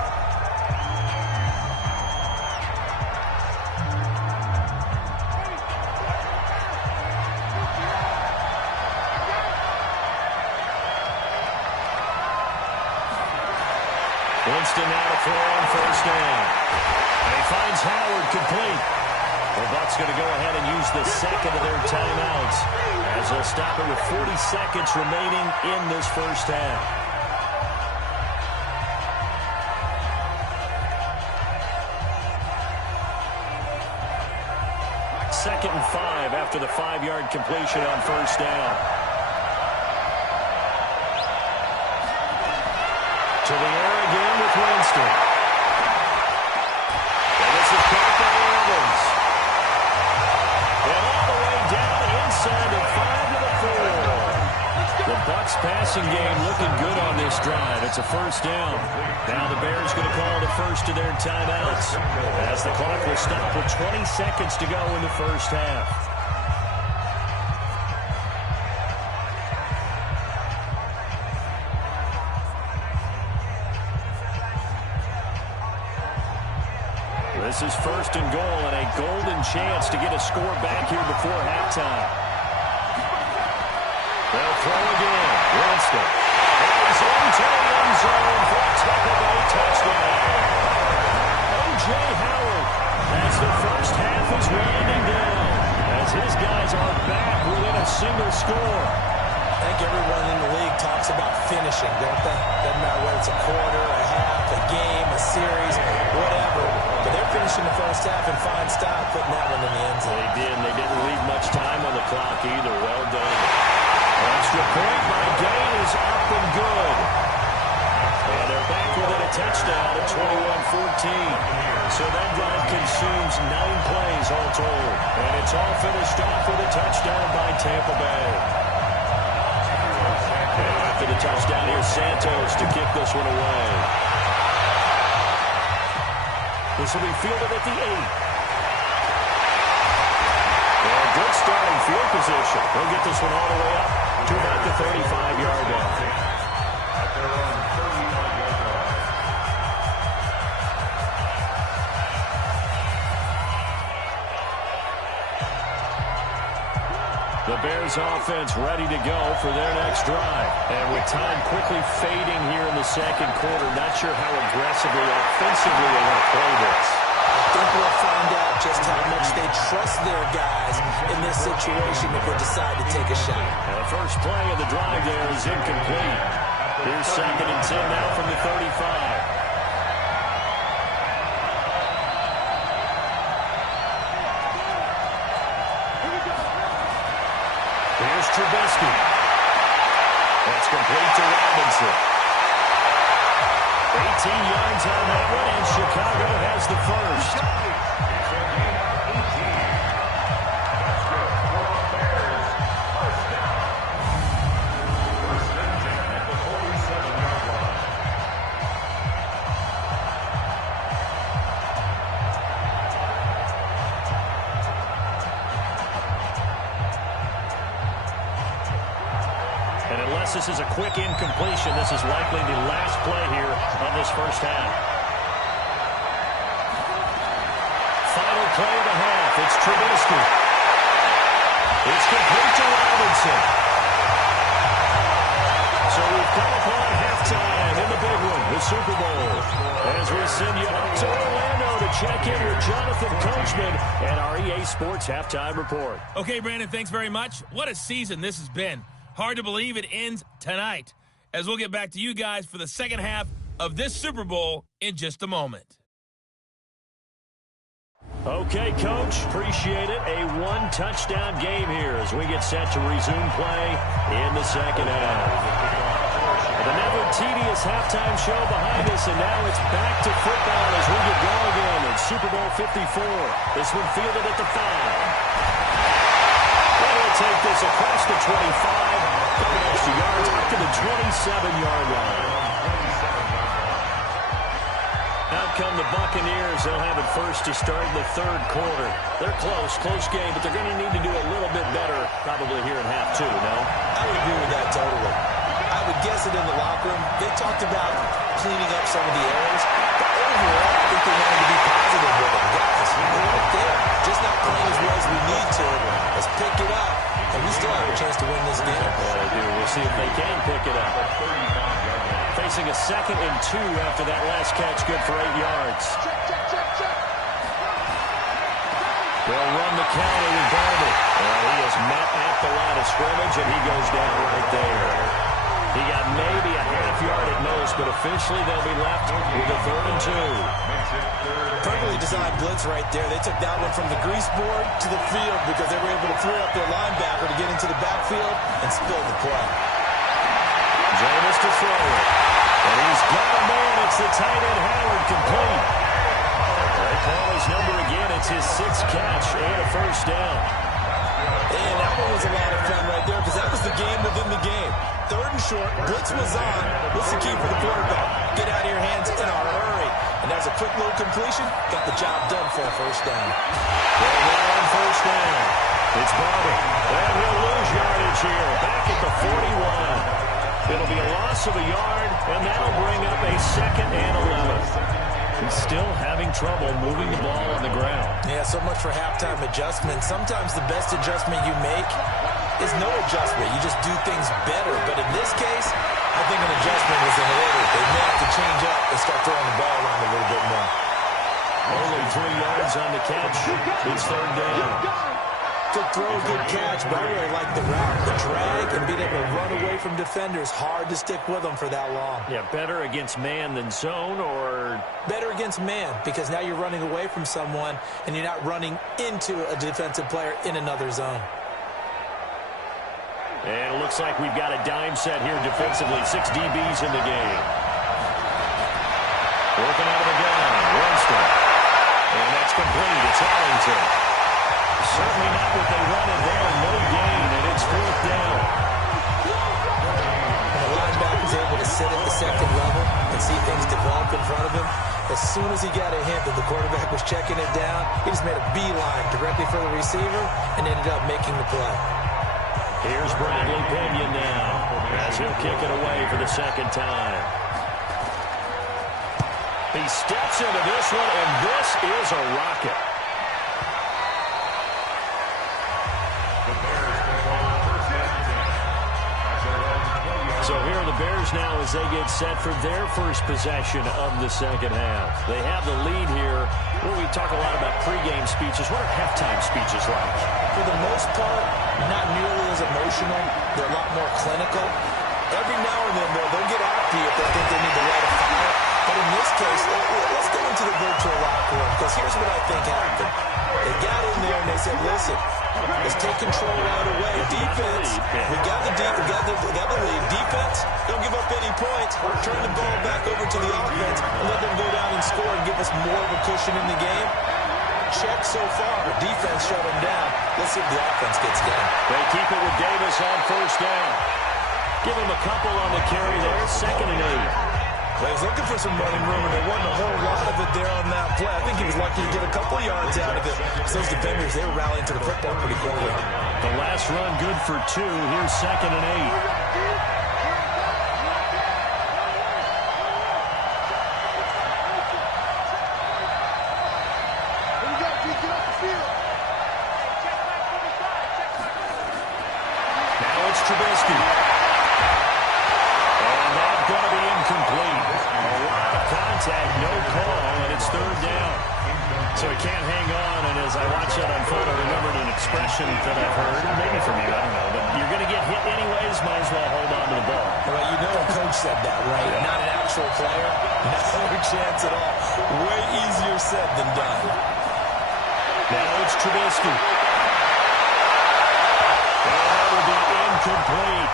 Winston now to throw on 1st down. And he finds Howard complete. The Bucs going to go ahead and use the second of their timeouts as they'll stop it with 40 seconds remaining in this first half. Second and 5 after the 5-yard completion on first down. To the air again with Winston. And this is caught by Evans. And all the way down inside the 5 to the 4. The Bucs passing game looking good on this drive. It's a first down. Now the Bears going to call the first of their timeouts as the clock will stop with 20 seconds to go in the first half. This is first and goal and a golden chance to get a score back here before halftime. They'll throw again. Winston. He's into the end zone for a Tampa Bay touchdown. O.J. Howard, as the first half is winding down, as his guys are back within a single score. I think everyone in the league talks about finishing, don't they? Doesn't matter whether it's a quarter, a half, a game, a series, whatever. But they're finishing the first half in fine style, putting that one in the end zone. They did, and they didn't leave much time on the clock either. Well done. Extra point by Gain is up and good. And they're back within a touchdown at 21-14. So that drive consumes 9 plays all told. And it's all finished off with a touchdown by Tampa Bay. And after the touchdown, here's Santos to kick this one away. This will be fielded at the 8. And good starting field position. They'll get this one all the way up to about the 35-yard line. At their own 35-yard line. The Bears offense ready to go for their next drive. And with time quickly fading here in the second quarter, not sure how aggressively, offensively they want to play this. I think we'll find out just how much they trust their guys in this situation if they decide to take a shot. And the first play of the drive there is incomplete. Here's 2nd and 10 now from the 35. Here's Trubisky. That's complete to Robinson. 18 yards on that one, and Chicago has the first. It's a gain of 18. That's good for the Bears. First down. First and 10 at the 47-yard line. And unless this is a quick incompletion, this is likely the last play here of this first half. Final play of the half. It's Trubisky. It's complete to Robinson. So we've come upon halftime in the big one, the Super Bowl. As we send you up to Orlando to check in with Jonathan Coachman and our EA Sports Halftime Report. Okay, Brandon, thanks very much. What a season this has been. Hard to believe it ends tonight, as we'll get back to you guys for the second half of this Super Bowl in just a moment. Okay, Coach, appreciate it. A one-touchdown game here as we get set to resume play in the second half. The never tedious halftime show behind us, and now it's back to football as we get going again in Super Bowl 54. This one fielded at the 5. Take this across the 25, couple extra yards up to the 27-yard line. Out come the Buccaneers. They'll have it first to start in the third quarter. They're close game, but they're going to need to do a little bit better probably here in half 2, no? I would agree with that totally. I would guess it in the locker room. They talked about cleaning up some of the errors, but overall, I think they wanted to be positive with it. Guys, we're right there. Just not playing as well as we need to. Let's pick it up. And we still have a chance to win this game. Yeah, they do. We'll see if they can pick it up. Facing a 2nd and 2 after that last catch, good for 8 yards. They'll run the counter with Barber. And he is met at the line of scrimmage, and he goes down right there. He got maybe a half yard at most, but officially they'll be left with a 3rd and 2. Perfectly designed blitz right there. They took that one from the grease board to the field because they were able to free up their linebacker to get into the backfield and spill the play. Jameis to throw it. And he's got a man. It's the tight end Howard, complete. They call his number again. It's his 6th catch and a 1st down. And that one was a lot of fun right there because that was the game within the game. 3rd and short, blitz was on. What's the key for the quarterback? Get out of your hands in a hurry. And that was a quick little completion. Got the job done for a 1st down. Well, now on 1st down, it's Barber. And he'll lose yardage here. Back at the 41. It'll be a loss of a yard, and that'll bring up a 2nd and 11. He's still having trouble moving the ball on the ground. Yeah, so much for halftime adjustment. Sometimes the best adjustment you make is no adjustment. You just do things better. But in this case, I think an adjustment was in order. They may have to change up and start throwing the ball around a little bit more. Only 3 yards on the catch. It's 3rd down. Good throw, good catch, but I really like the route. The drag and being able to run away from defenders. Hard to stick with them for that long. Yeah, better against man than zone, or better against man, because now you're running away from someone and you're not running into a defensive player in another zone. And it looks like we've got a dime set here defensively. 6 DBs in the game. Working out of the gun. Winston. And that's complete. It's Arlington. Certainly not what they wanted there. No gain, and it's 4th down. And the linebacker's able to sit at the 2nd level and see things develop in front of him. As soon as he got a hint that the quarterback was checking it down, he just made a beeline directly for the receiver and ended up making the play. Here's Bradley Pinion now as he'll kick it away for the 2nd time. He steps into this one, and this is a rocket. So here are the Bears now as they get set for their first possession of the 2nd half. They have the lead here. Well, we talk a lot about pregame speeches. What are halftime speeches like? For the most part, not nearly as emotional. They're a lot more clinical. Every now and then, they'll get after you if they think they need to light a fire. But in this case, let's go into the virtual locker room, because here's what I think happened. They got in there and they said, listen, let's take control right away. Defense, we got the lead. Defense, don't give up any points. Turn the ball back over to the offense and let them go down and score and give us more of a cushion in the game. Check so far. Defense shut them down. Let's see if the offense gets done. They keep it with Davis on 1st down. Give him a couple on the carry there. 2nd and 8. Well, he was looking for some running room, and there wasn't a whole lot of it there on that play. I think he was lucky to get a couple yards out of it. So those defenders, they were rallying to the football pretty quickly. The last run good for 2. Here's 2nd and 8. Now it's Trubisky. And that's going to be incomplete. A lot of contact, no call, and it's 3rd down. So he can't hang on, and as I watch that unfold, I remembered an expression that I've heard, maybe from you, I don't know, but you're going to get hit anyways, might as well hold on to the ball. Well, you know a coach said that, right? Yeah. Not an actual player. No chance at all. Way easier said than done. Now it's Trubisky. And that will be incomplete.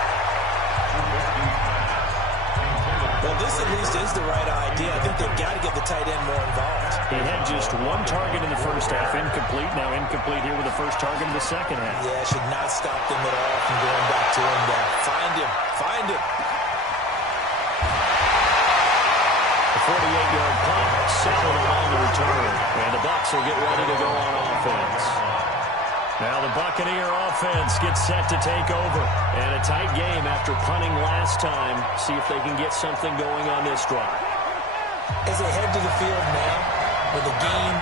Well, this at least is the right idea. I think they've got to get the tight end more involved. He had just 1 target in the 1st half, incomplete. Now incomplete here with the 1st target in the 2nd half. Yeah, should not stop them at all from going back to him there. Find him. Find him. The 48-yard punt, Salmon on the return. And the Bucs will get ready to go on offense. Now the Buccaneer offense gets set to take over. And a tight game after punting last time. See if they can get something going on this drive. As they head to the field now, with the game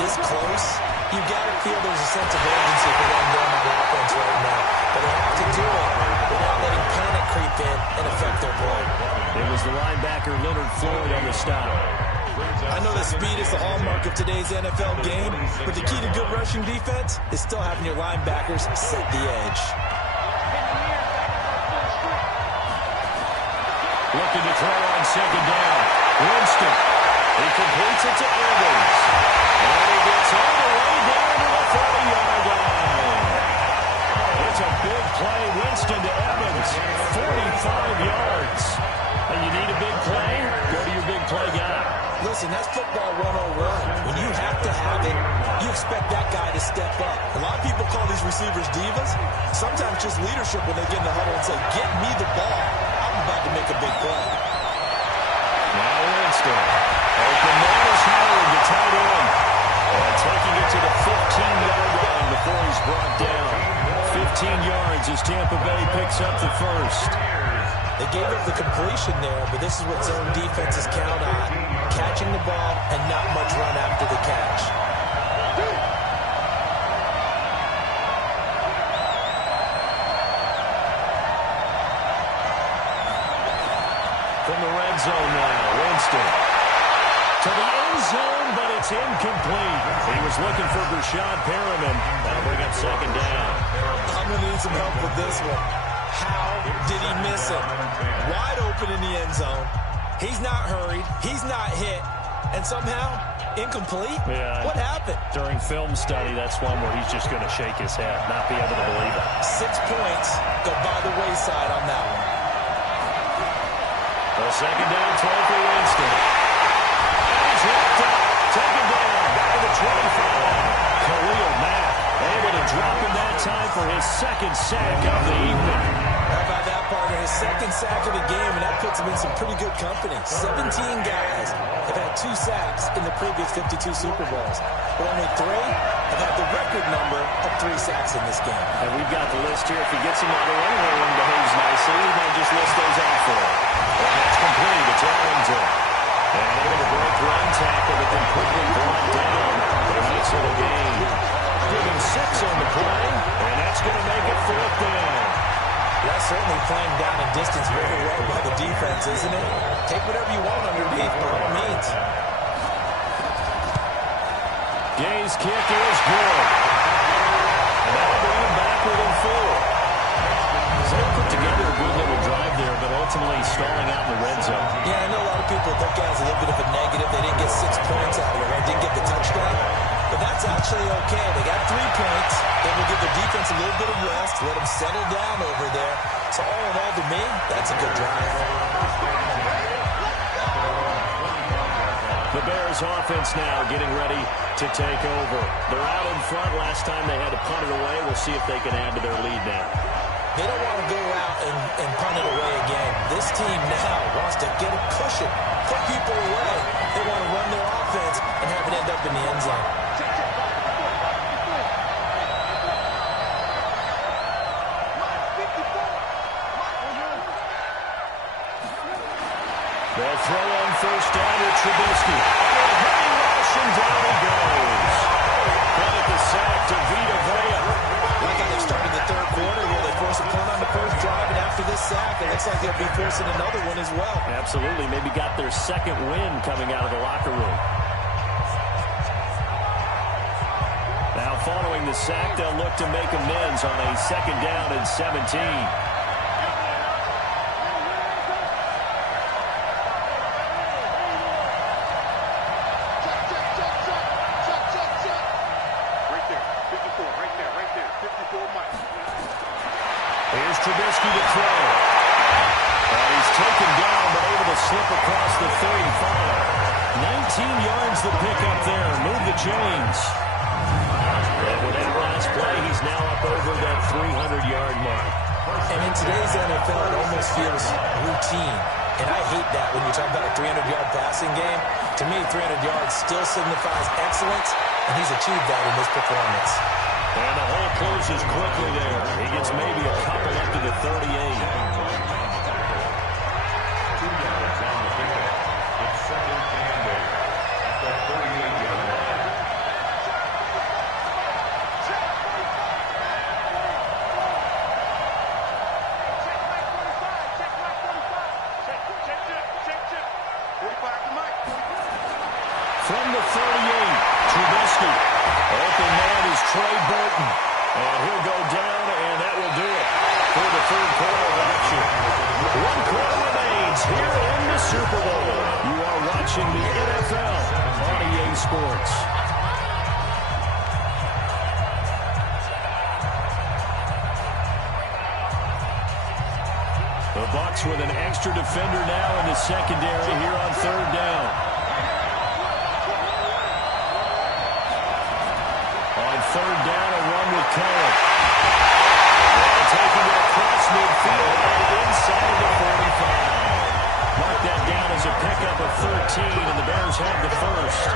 this close, you've got to feel there's a sense of urgency for them going on offense right now. But they have to do it without letting panic creep in and affect their play. It was the linebacker Leonard Floyd on the stop. I know that speed is the hallmark of today's NFL game, but the key to good rushing defense is still having your linebackers set the edge. Looking to throw on second down. Winston. He completes it to Evans. And he gets all the way down to the 30-yard line. It's a big play. Winston to Evans. 45 yards. And you need a big play? Go to your big play guy. Listen, that's football 101. When you have to have it, you expect that guy to step up. A lot of people call these receivers divas. Sometimes just leadership when they get in the huddle and say, get me the ball. I'm about to make a big play. Now Winston. Open man is Howard, the tight end. And taking it to the 15-yard line before he's brought down. 15 yards as Tampa Bay picks up the first. They gave up the completion there, but this is what zone defenses count on. Catching the ball and not much run after the catch. From the red zone now, Winston. To the end zone, but it's incomplete. He was looking for Brashad Perriman. That'll bring up second down. I'm going to need some help with this one. How did he miss it? Wide open in the end zone. He's not hurried. He's not hit. And somehow, incomplete? Yeah. What happened? During film study, that's one where he's just going to shake his head, not be able to believe it. 6 points go by the wayside on that one. A second down throw for Winston. And he's wrapped up. Taken down. Back to the 25. Khalil Mack able to drop in that time for his second sack of the evening. How about that, partner? His second sack of the game, and that puts him in some pretty good company. 17 guys have had 2 sacks in the previous 52 Super Bowls, but only 3 have had the record number of 3 sacks in this game. And we've got the list here. If he gets another one, everyone behaves nicely. We might just list those out for him. And that's complete. It's Arlington. And able to break one tackle, but then quickly brought down for a nice little gain. Giving 6 on the play, and that's going to make it 4th down. That's certainly playing down a distance very well by the defense, isn't it? Take whatever you want underneath, by all means. Gay's kick is good. And that'll bring him back within 4. So they put together a good little drive there, but ultimately stalling out in the red zone. Yeah, I know a lot of people look at it as a little bit of a negative. They didn't get 6 points out of it, right? Didn't get the touchdown. But that's actually okay. They got 3 points. They will give their defense a little bit of rest, let them settle down over there. So all in all, to me, that's a good drive. The Bears offense now getting ready to take over. They're out in front. Last time they had to punt it away. We'll see if they can add to their lead now. They don't want to go out and punt it away again. This team now wants to get it pushing, put people away. They want to run their offense and have it end up in the end zone. They'll throw on first down with Trubisky. Heavy rush, and down he goes. Credit the sack to Vita Vea. Like how they started the third quarter where they forced a punt on the first drive, and after this sack, it looks like they'll be forcing another one as well. Absolutely. Maybe got their second win coming out of the locker room. Now following the sack, they'll look to make amends on a second down and 17. Here's Trubisky to throw. And he's taken down, but able to slip across the 35. 19 yards the pickup there. Move the chains. And with that last play, he's now up over that 300-yard mark. And in today's NFL, it almost feels routine. And I hate that when you talk about a 300-yard passing game. To me, 300 yards still signifies excellence, and he's achieved that in this performance. And the hole closes quickly there. He gets maybe a couple up to the 38. 2 yards on the pickup. It's second and 8 at the 38-yard line. Check. 45 to Mike. From the 38, Trubisky. Open man is Trey Burton. And he'll go down, and that will do it for the third quarter of action. 1 quarter remains here in the Super Bowl. You are watching the NFL on EA Sports. The Bucs with an extra defender now in the secondary here on third down. On third down, a run with Cohen. And taking it across midfield and inside the 45. Mark that down as a pickup of 13, and the Bears have the first.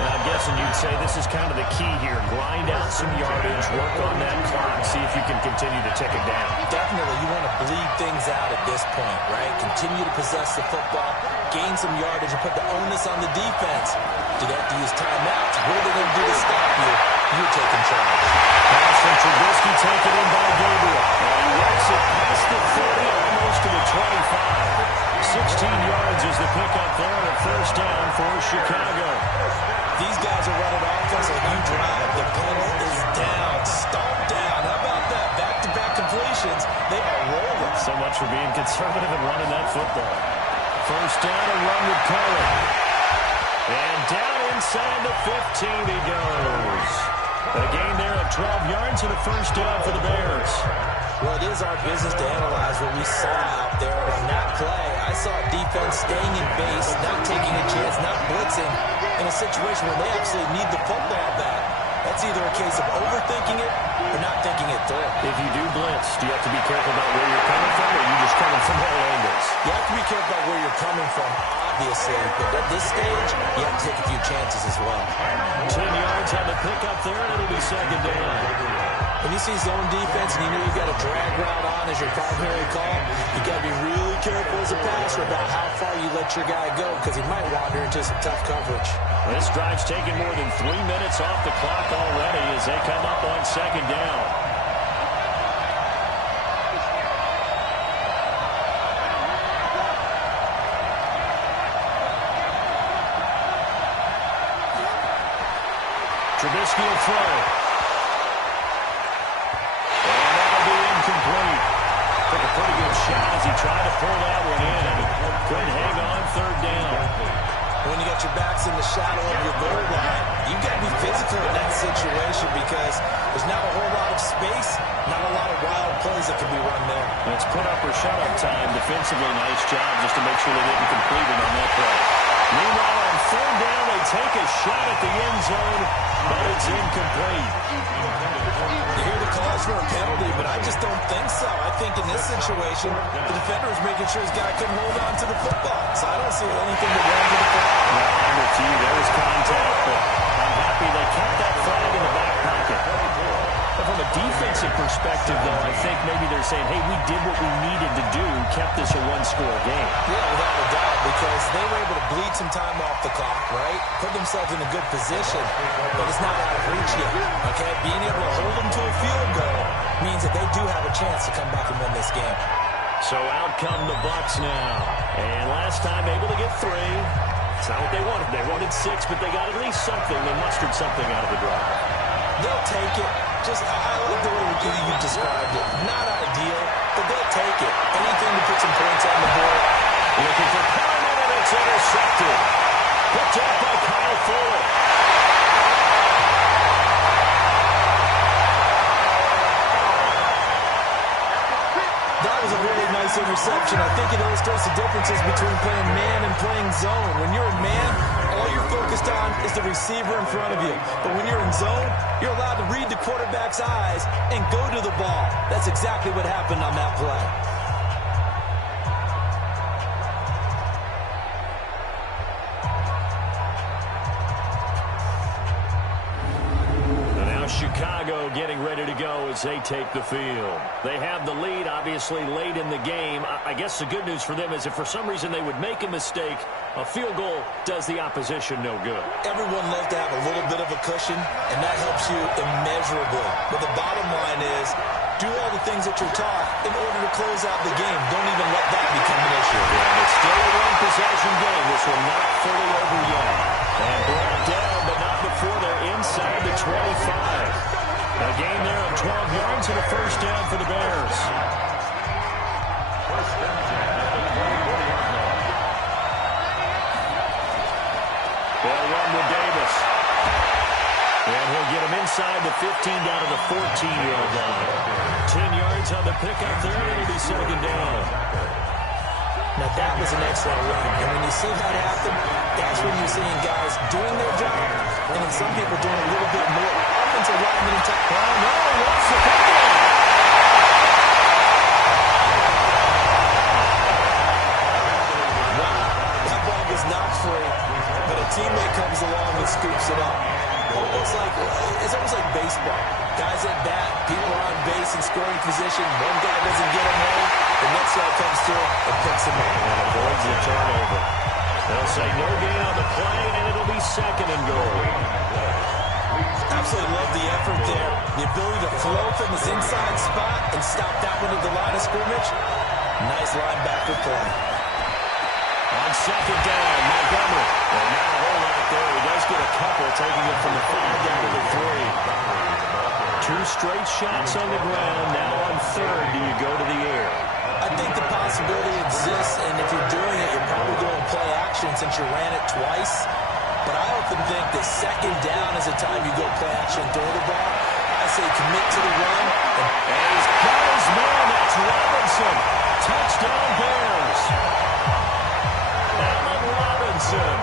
And I'm guessing you'd say this is kind of the key here. Grind out some yardage, work on that clock, see if you can continue to tick it down. Definitely, you want to bleed things out at this point, right? Continue to possess the football, gain some yardage, and put the onus on the defense. Do they have to use timeouts? What are they going to do to stop you? You're taking charge. Pass from Trubisky taken in by Gabriel. And he works it past the 30, almost to the 25. 16 yards is the pickup there, and a first down for Chicago. These guys are running offense like you drive. The pedal is down. Start down. How about that? Back-to-back completions. They are rolling. So much for being conservative and running that football. First down, a run with Cohen. And down inside the 15 he goes. A gain there of 12 yards and a first down for the Bears. Well, it is our business to analyze what we saw out there. On that play, I saw defense staying in base, not taking a chance, not blitzing, in a situation where they actually need the football back. That's either a case of overthinking it or not thinking it through. If you do blitz, do you have to be careful about where you're coming from, or are you just coming from all angles? You have to be careful about where you're coming from, obviously. But at this stage, you have to take a few chances as well. 10 yards on the pickup there, and it'll be second down. When you see zone defense and you know you've got a drag route on as your primary call, you got to be really careful as a passer about how far you let your guy go, because he might wander into some tough coverage. This drive's taken more than 3 minutes off the clock already as they come up on second down. Trubisky will throw. Took a pretty good shot as he tried to pull that one in. Couldn't hang on third down. When you got your backs in the shadow of your goal line, you've got to be physical in that situation because there's not a whole lot of space, not a lot of wild plays that can be run there. It's put up or shut up time. Defensively, nice job just to make sure they didn't complete it on that play. Meanwhile, on third down, they take a shot at the end zone, but it's incomplete. You hear the calls for a penalty, but I just don't think so. I think in this situation, the defender was making sure his guy couldn't hold on to the football. So I don't see anything to run to the flag. I'm with you. There was contact, but I'm happy they kept that flag in the back pocket. But from a defensive perspective, though, I think maybe they're saying, hey, we did what we needed to do, kept this a one-score game. Yeah, without a doubt, because they were able to bleed some time off the clock, right? Put themselves in a good position, but it's not out of reach yet, okay? Being able to hold them to a field goal means that they do have a chance to come back and win this game. So out come the Bucs now. And last time able to get 3. It's not what they wanted. They wanted 6, but they got at least something. They mustered something out of the drive. They'll take it. I like the way you described it. Not ideal, but they'll take it. Anything to put some points on the board. Looking for Coleman, and it's intercepted. Picked up by Kyle Fuller. That was a really nice interception. I think it illustrates the differences between playing man and playing zone. When you're in man, all you're focused on is the receiver in front of you. But when you're in zone, you're allowed to read the quarterback's eyes and go to the ball. That's exactly what happened on that play. Chicago getting ready to go as they take the field. They have the lead, obviously, late in the game. I guess the good news for them is if for some reason they would make a mistake, a field goal does the opposition no good. Everyone loves to have a little bit of a cushion, and that helps you immeasurably. But the bottom line is, do all the things that you're taught in order to close out the game. Don't even let that become an issue. Yeah, it's still a one-possession game. This will not fully over yet. And Brown They'll run with Davis. And he'll get him inside the 15 down to the 14-yard line. 10 yards on the pickup there, and it'll be second down. Now, that was an excellent run. And when you see that happen, that's when you're seeing guys doing their job, and then some people doing a little bit more. Offensive lineman and tech. Oh, no, what's the pickup? Wow, that ball was not free, but a teammate comes along and scoops it up. It's almost like baseball. Guys at bat, people are on base in scoring position. One guy doesn't get him home. The next guy comes through and picks him up and avoids the turnover. They'll say no gain on the play, and it'll be second and goal. Absolutely love the effort there. The ability to flow from his inside spot and stop that one at the line of scrimmage. Nice linebacker play. On second down, Montgomery. And now a whole lot there. He does get a couple, taking it from the 5 down to the 3. 2 straight shots on the ground. Now on third, do you go to the air? I think the possibility exists, and if you're doing it, you're probably going play action since you ran it twice. But I often think that second down is the time you go play action and throw the ball. I say commit to the run. And he's got his man. That's Robinson. Touchdown Bears. Allen Robinson.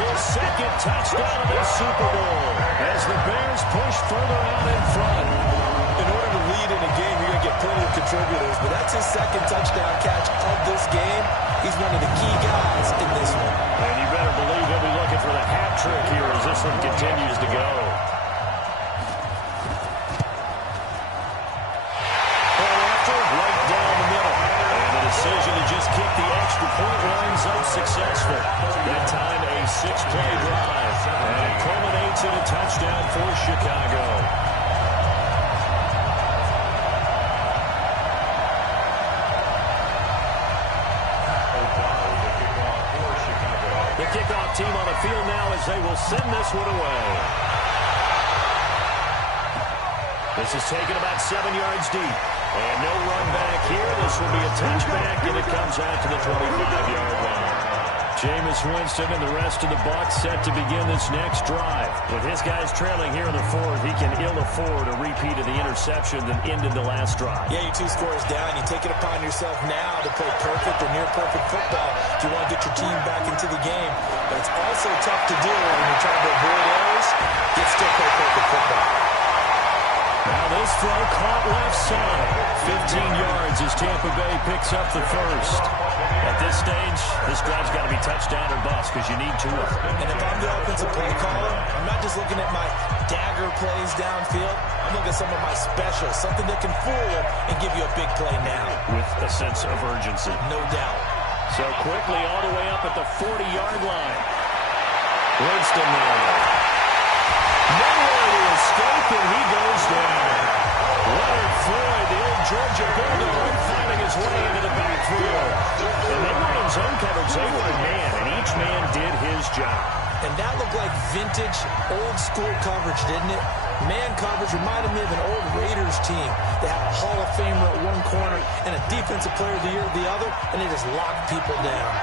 His second touchdown of the Super Bowl as the Bears push further out in front. In order to lead in a game, you're going to get plenty of contributors, but that's his second touchdown catch of this game. He's one of the key guys in this one. And you better believe he'll be looking for the hat trick here as this one continues to go. Right down the middle. And the decision to just kick the extra point winds up successful. That time a 6-play drive. And it culminates in a touchdown for Chicago. The kickoff team on the field now as they will send this one away. This is taken about 7 yards deep. And no run back here. This will be a touchback, and it comes out to the 25-yard line. Jameis Winston and the rest of the Bucs set to begin this next drive. With his guys trailing here in the fourth, he can ill afford a repeat of the interception that ended the last drive. Yeah, you're 2 scores down. You take it upon yourself now to play perfect or near-perfect football if you want to get your team back into the game. But it's also tough to do when you're trying to avoid errors. Yet still play perfect football. Now this throw caught left side. 15 yards as Tampa Bay picks up the first. At this stage, this drive's got to be touchdown or bust because you need 2 of them. And if I'm the offensive play caller, I'm not just looking at my dagger plays downfield. I'm looking at some of my specials, something that can fool you and give you a big play now. With a sense of urgency. No doubt. So quickly all the way up at the 40-yard line. Winston now. Nowhere to escape, and he goes down. Leonard Floyd, the old Georgia Bulldog, finding his way into the backfield. And they were in zone coverage. They were man, and each man did his job. And that looked like vintage, old-school coverage, didn't it? Man coverage reminded me of an old Raiders team. They had a Hall of Famer at one corner and a Defensive Player of the Year at the other, and they just locked people down.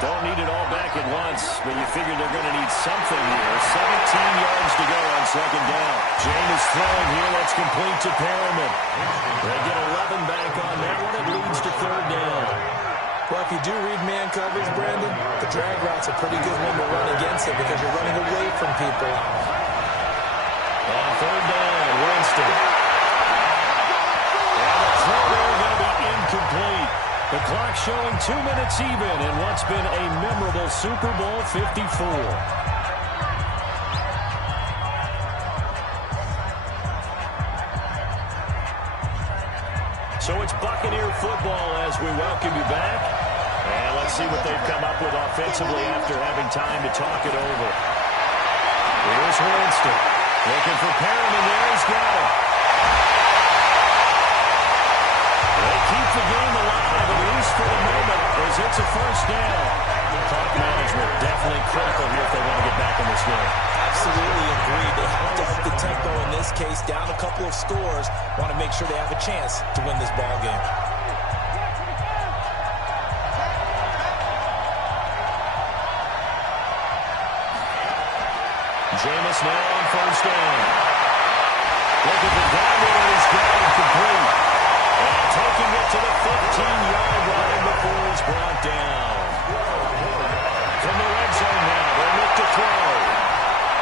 Don't need it all back at once, but you figure they're going to need something here. 17 yards to go on second down. Jameis throwing here. That's complete to Perriman. They get 11 back on that one. It leads to third down. Well, if you do read man coverage, Brandon, the drag route's a pretty good one to run against it because you're running away from people out. On third down, Winston. And the throw there going to be incomplete. The clock showing 2 minutes even in what's been a memorable Super Bowl 54. So it's Buccaneer football as we welcome you back. And let's see what they've come up with offensively after having time to talk it over. Here's Winston. Looking for Perriman there. He's got it. They keep the game alive, at least for the moment, as it's a first down. Clock management definitely critical here if they want to get back in this game. Absolutely agreed. They have to up the tempo in this case, down a couple of scores. Want to make sure they have a chance to win this ball game. Jameis now on first down. Look at the downward, and he's got it complete. And taking it to the 15-yard line before he's brought down. From the red zone now, they'll look to throw.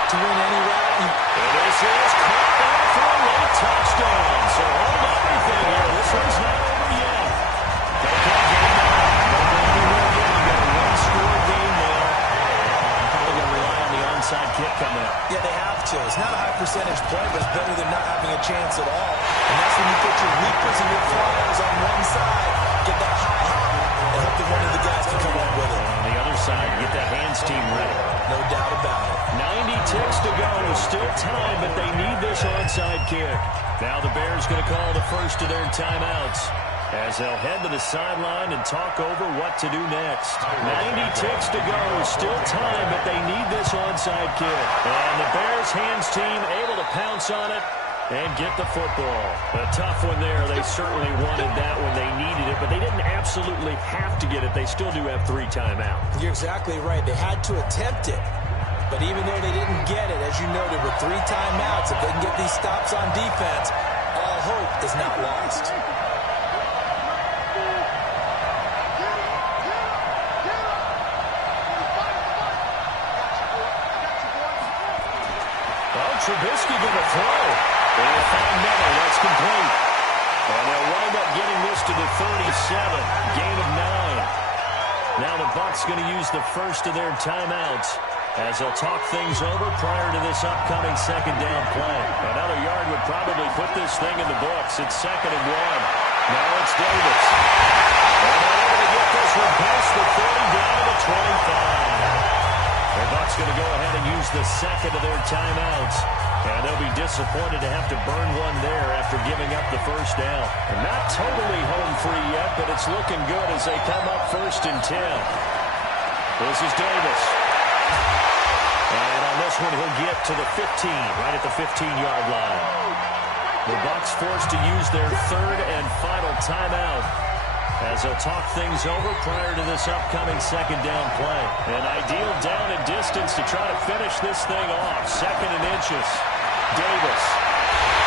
To win any route. And this is caught back for a late touchdown. So hold everything here. This one's not over yet. They can't get it out. They're going to be real good. You got a one-score game there. Probably going to rely on the onside kick coming up. Yeah, they have to. It's not a high percentage play, but it's better than not having a chance at all. And that's when you put your leapers and your flyers on one side, get that high hop, and hope that one of the guys can come up with it. On the other side, get that hands team ready. No doubt about it. 90 ticks to go. Still time, but they need this onside kick. Now the Bears going to call the first of their timeouts as they'll head to the sideline and talk over what to do next. 90 ticks to go. Still time, but they need this onside kick. And the Bears hands team able to pounce on it and get the football. A tough one there. They certainly wanted that when they needed it, but they didn't absolutely have to get it. They still do have 3 timeouts. You're exactly right. They had to attempt it. But even though they didn't get it, as you noted, with 3 timeouts, if they can get these stops on defense, all hope is not lost. Trubisky going to throw. They'll find Miller. That's complete. And they'll wind up getting this to the 37. Gain of 9. Now the Bucs going to use the first of their timeouts as they'll talk things over prior to this upcoming second down play. Another yard would probably put this thing in the books. It's 2nd and 1. Now it's Davis. And they're able to get this one past the 30 down to the 25. The Bucs going to go ahead and use the second of their timeouts. And they'll be disappointed to have to burn one there after giving up the first down. And not totally home free yet, but it's looking good as they come up 1st and 10. This is Davis. And on this one, he'll get to the 15, right at the 15-yard line. The Bucs forced to use their 3rd and final timeout as they'll talk things over prior to this upcoming second down play. An ideal down and distance to try to finish this thing off. 2nd and inches. Davis.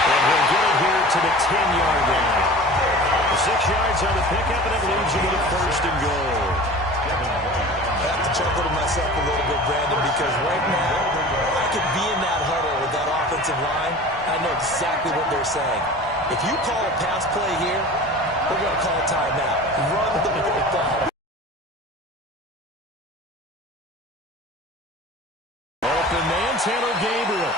And he'll get it here to the 10-yard line. The 6 yards on the pickup, and it leaves him with a 1st and goal. I have to chuckle to myself a little bit, Brandon, because right now I could be in that huddle with that offensive line. I know exactly what they're saying. If you call a pass play here, we're going to call a timeout. Run the football. Open man, Taylor Gabriel.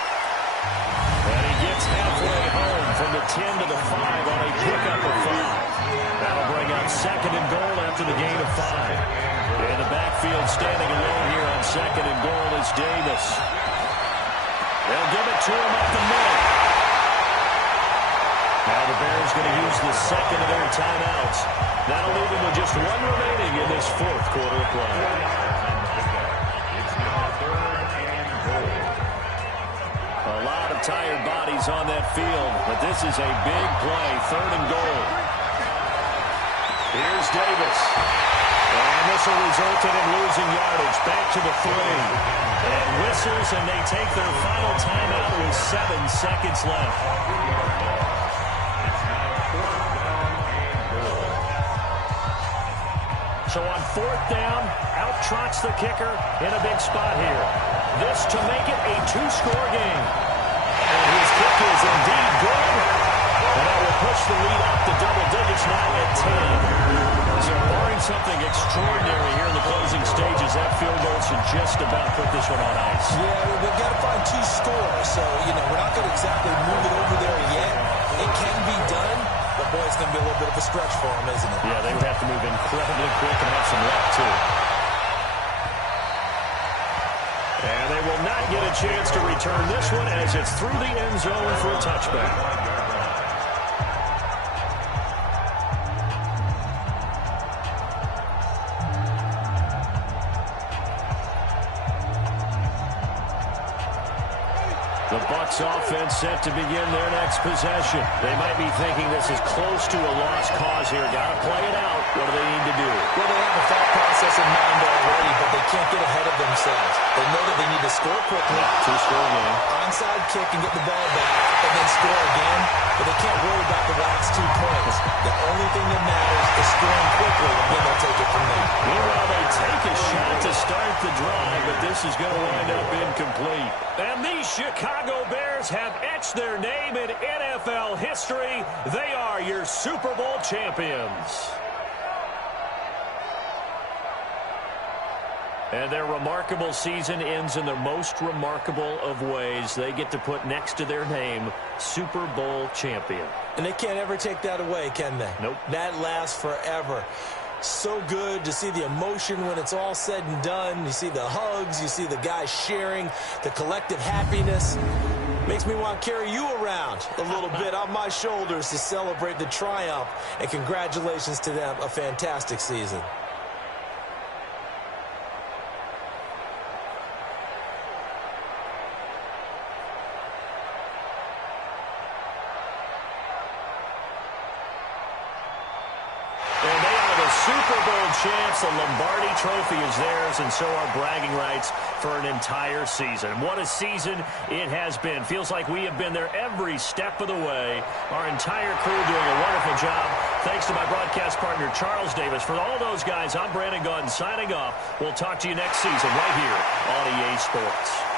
And he gets halfway home from the 10 to the 5 on a pickup of 5. That'll bring up 2nd and goal after the gain of 5. In the backfield, standing alone here on 2nd and goal is Davis. They'll give it to him up the middle. Now the Bears going to use the second of their timeouts. That'll leave them with just 1 remaining in this 4th quarter of play. A lot of tired bodies on that field, but this is a big play, 3rd and goal. Here's Davis. And this will result in him losing yardage. Back to the 3. And whistles, and they take their final timeout with 7 seconds left. So on 4th down, out trots the kicker in a big spot here. This to make it a 2-score game. And his kick is indeed good. And that will push the lead up to double digits now at 10. So barring something extraordinary here in the closing stages, that field goal should just about put this one on ice. Yeah, we've got to find 2 scores. So, we're not going to exactly move it over there yet. It can be done. But, boy, it's going to be a little bit of a stretch for them, isn't it? Yeah, they would have to move incredibly quick and have some luck, too. And they will not get a chance to return this one as it's through the end zone for a touchback. The Bucs offense set to begin their next possession. They might be thinking this is close to a lost cause here. Got to play it out. What do they need to do? Well, they have a thought process in mind already, but they can't get ahead of themselves. They know that they need to score quickly. Two-score game. Onside kick and get the ball back, and then score again. But they can't worry about the last 2 points. The only thing that matters is scoring quickly, and then they'll take it from there. Meanwhile, they take a shot to start the drive, but this is going to wind up incomplete. And these Chicago Bears have etched their name in NFL history. They are your Super Bowl champions. And their remarkable season ends in the most remarkable of ways. They get to put next to their name, Super Bowl champion. And they can't ever take that away, can they? Nope. That lasts forever. So good to see the emotion when it's all said and done. You see the hugs. You see the guys sharing the collective happiness. Makes me want to carry you around a little bit on my shoulders to celebrate the triumph. And congratulations to them. A fantastic season. Super Bowl champs. The Lombardi Trophy is theirs, and so are bragging rights for an entire season. What a season it has been. Feels like we have been there every step of the way. Our entire crew doing a wonderful job. Thanks to my broadcast partner, Charles Davis. For all those guys, I'm Brandon Gaudin signing off. We'll talk to you next season right here on EA Sports.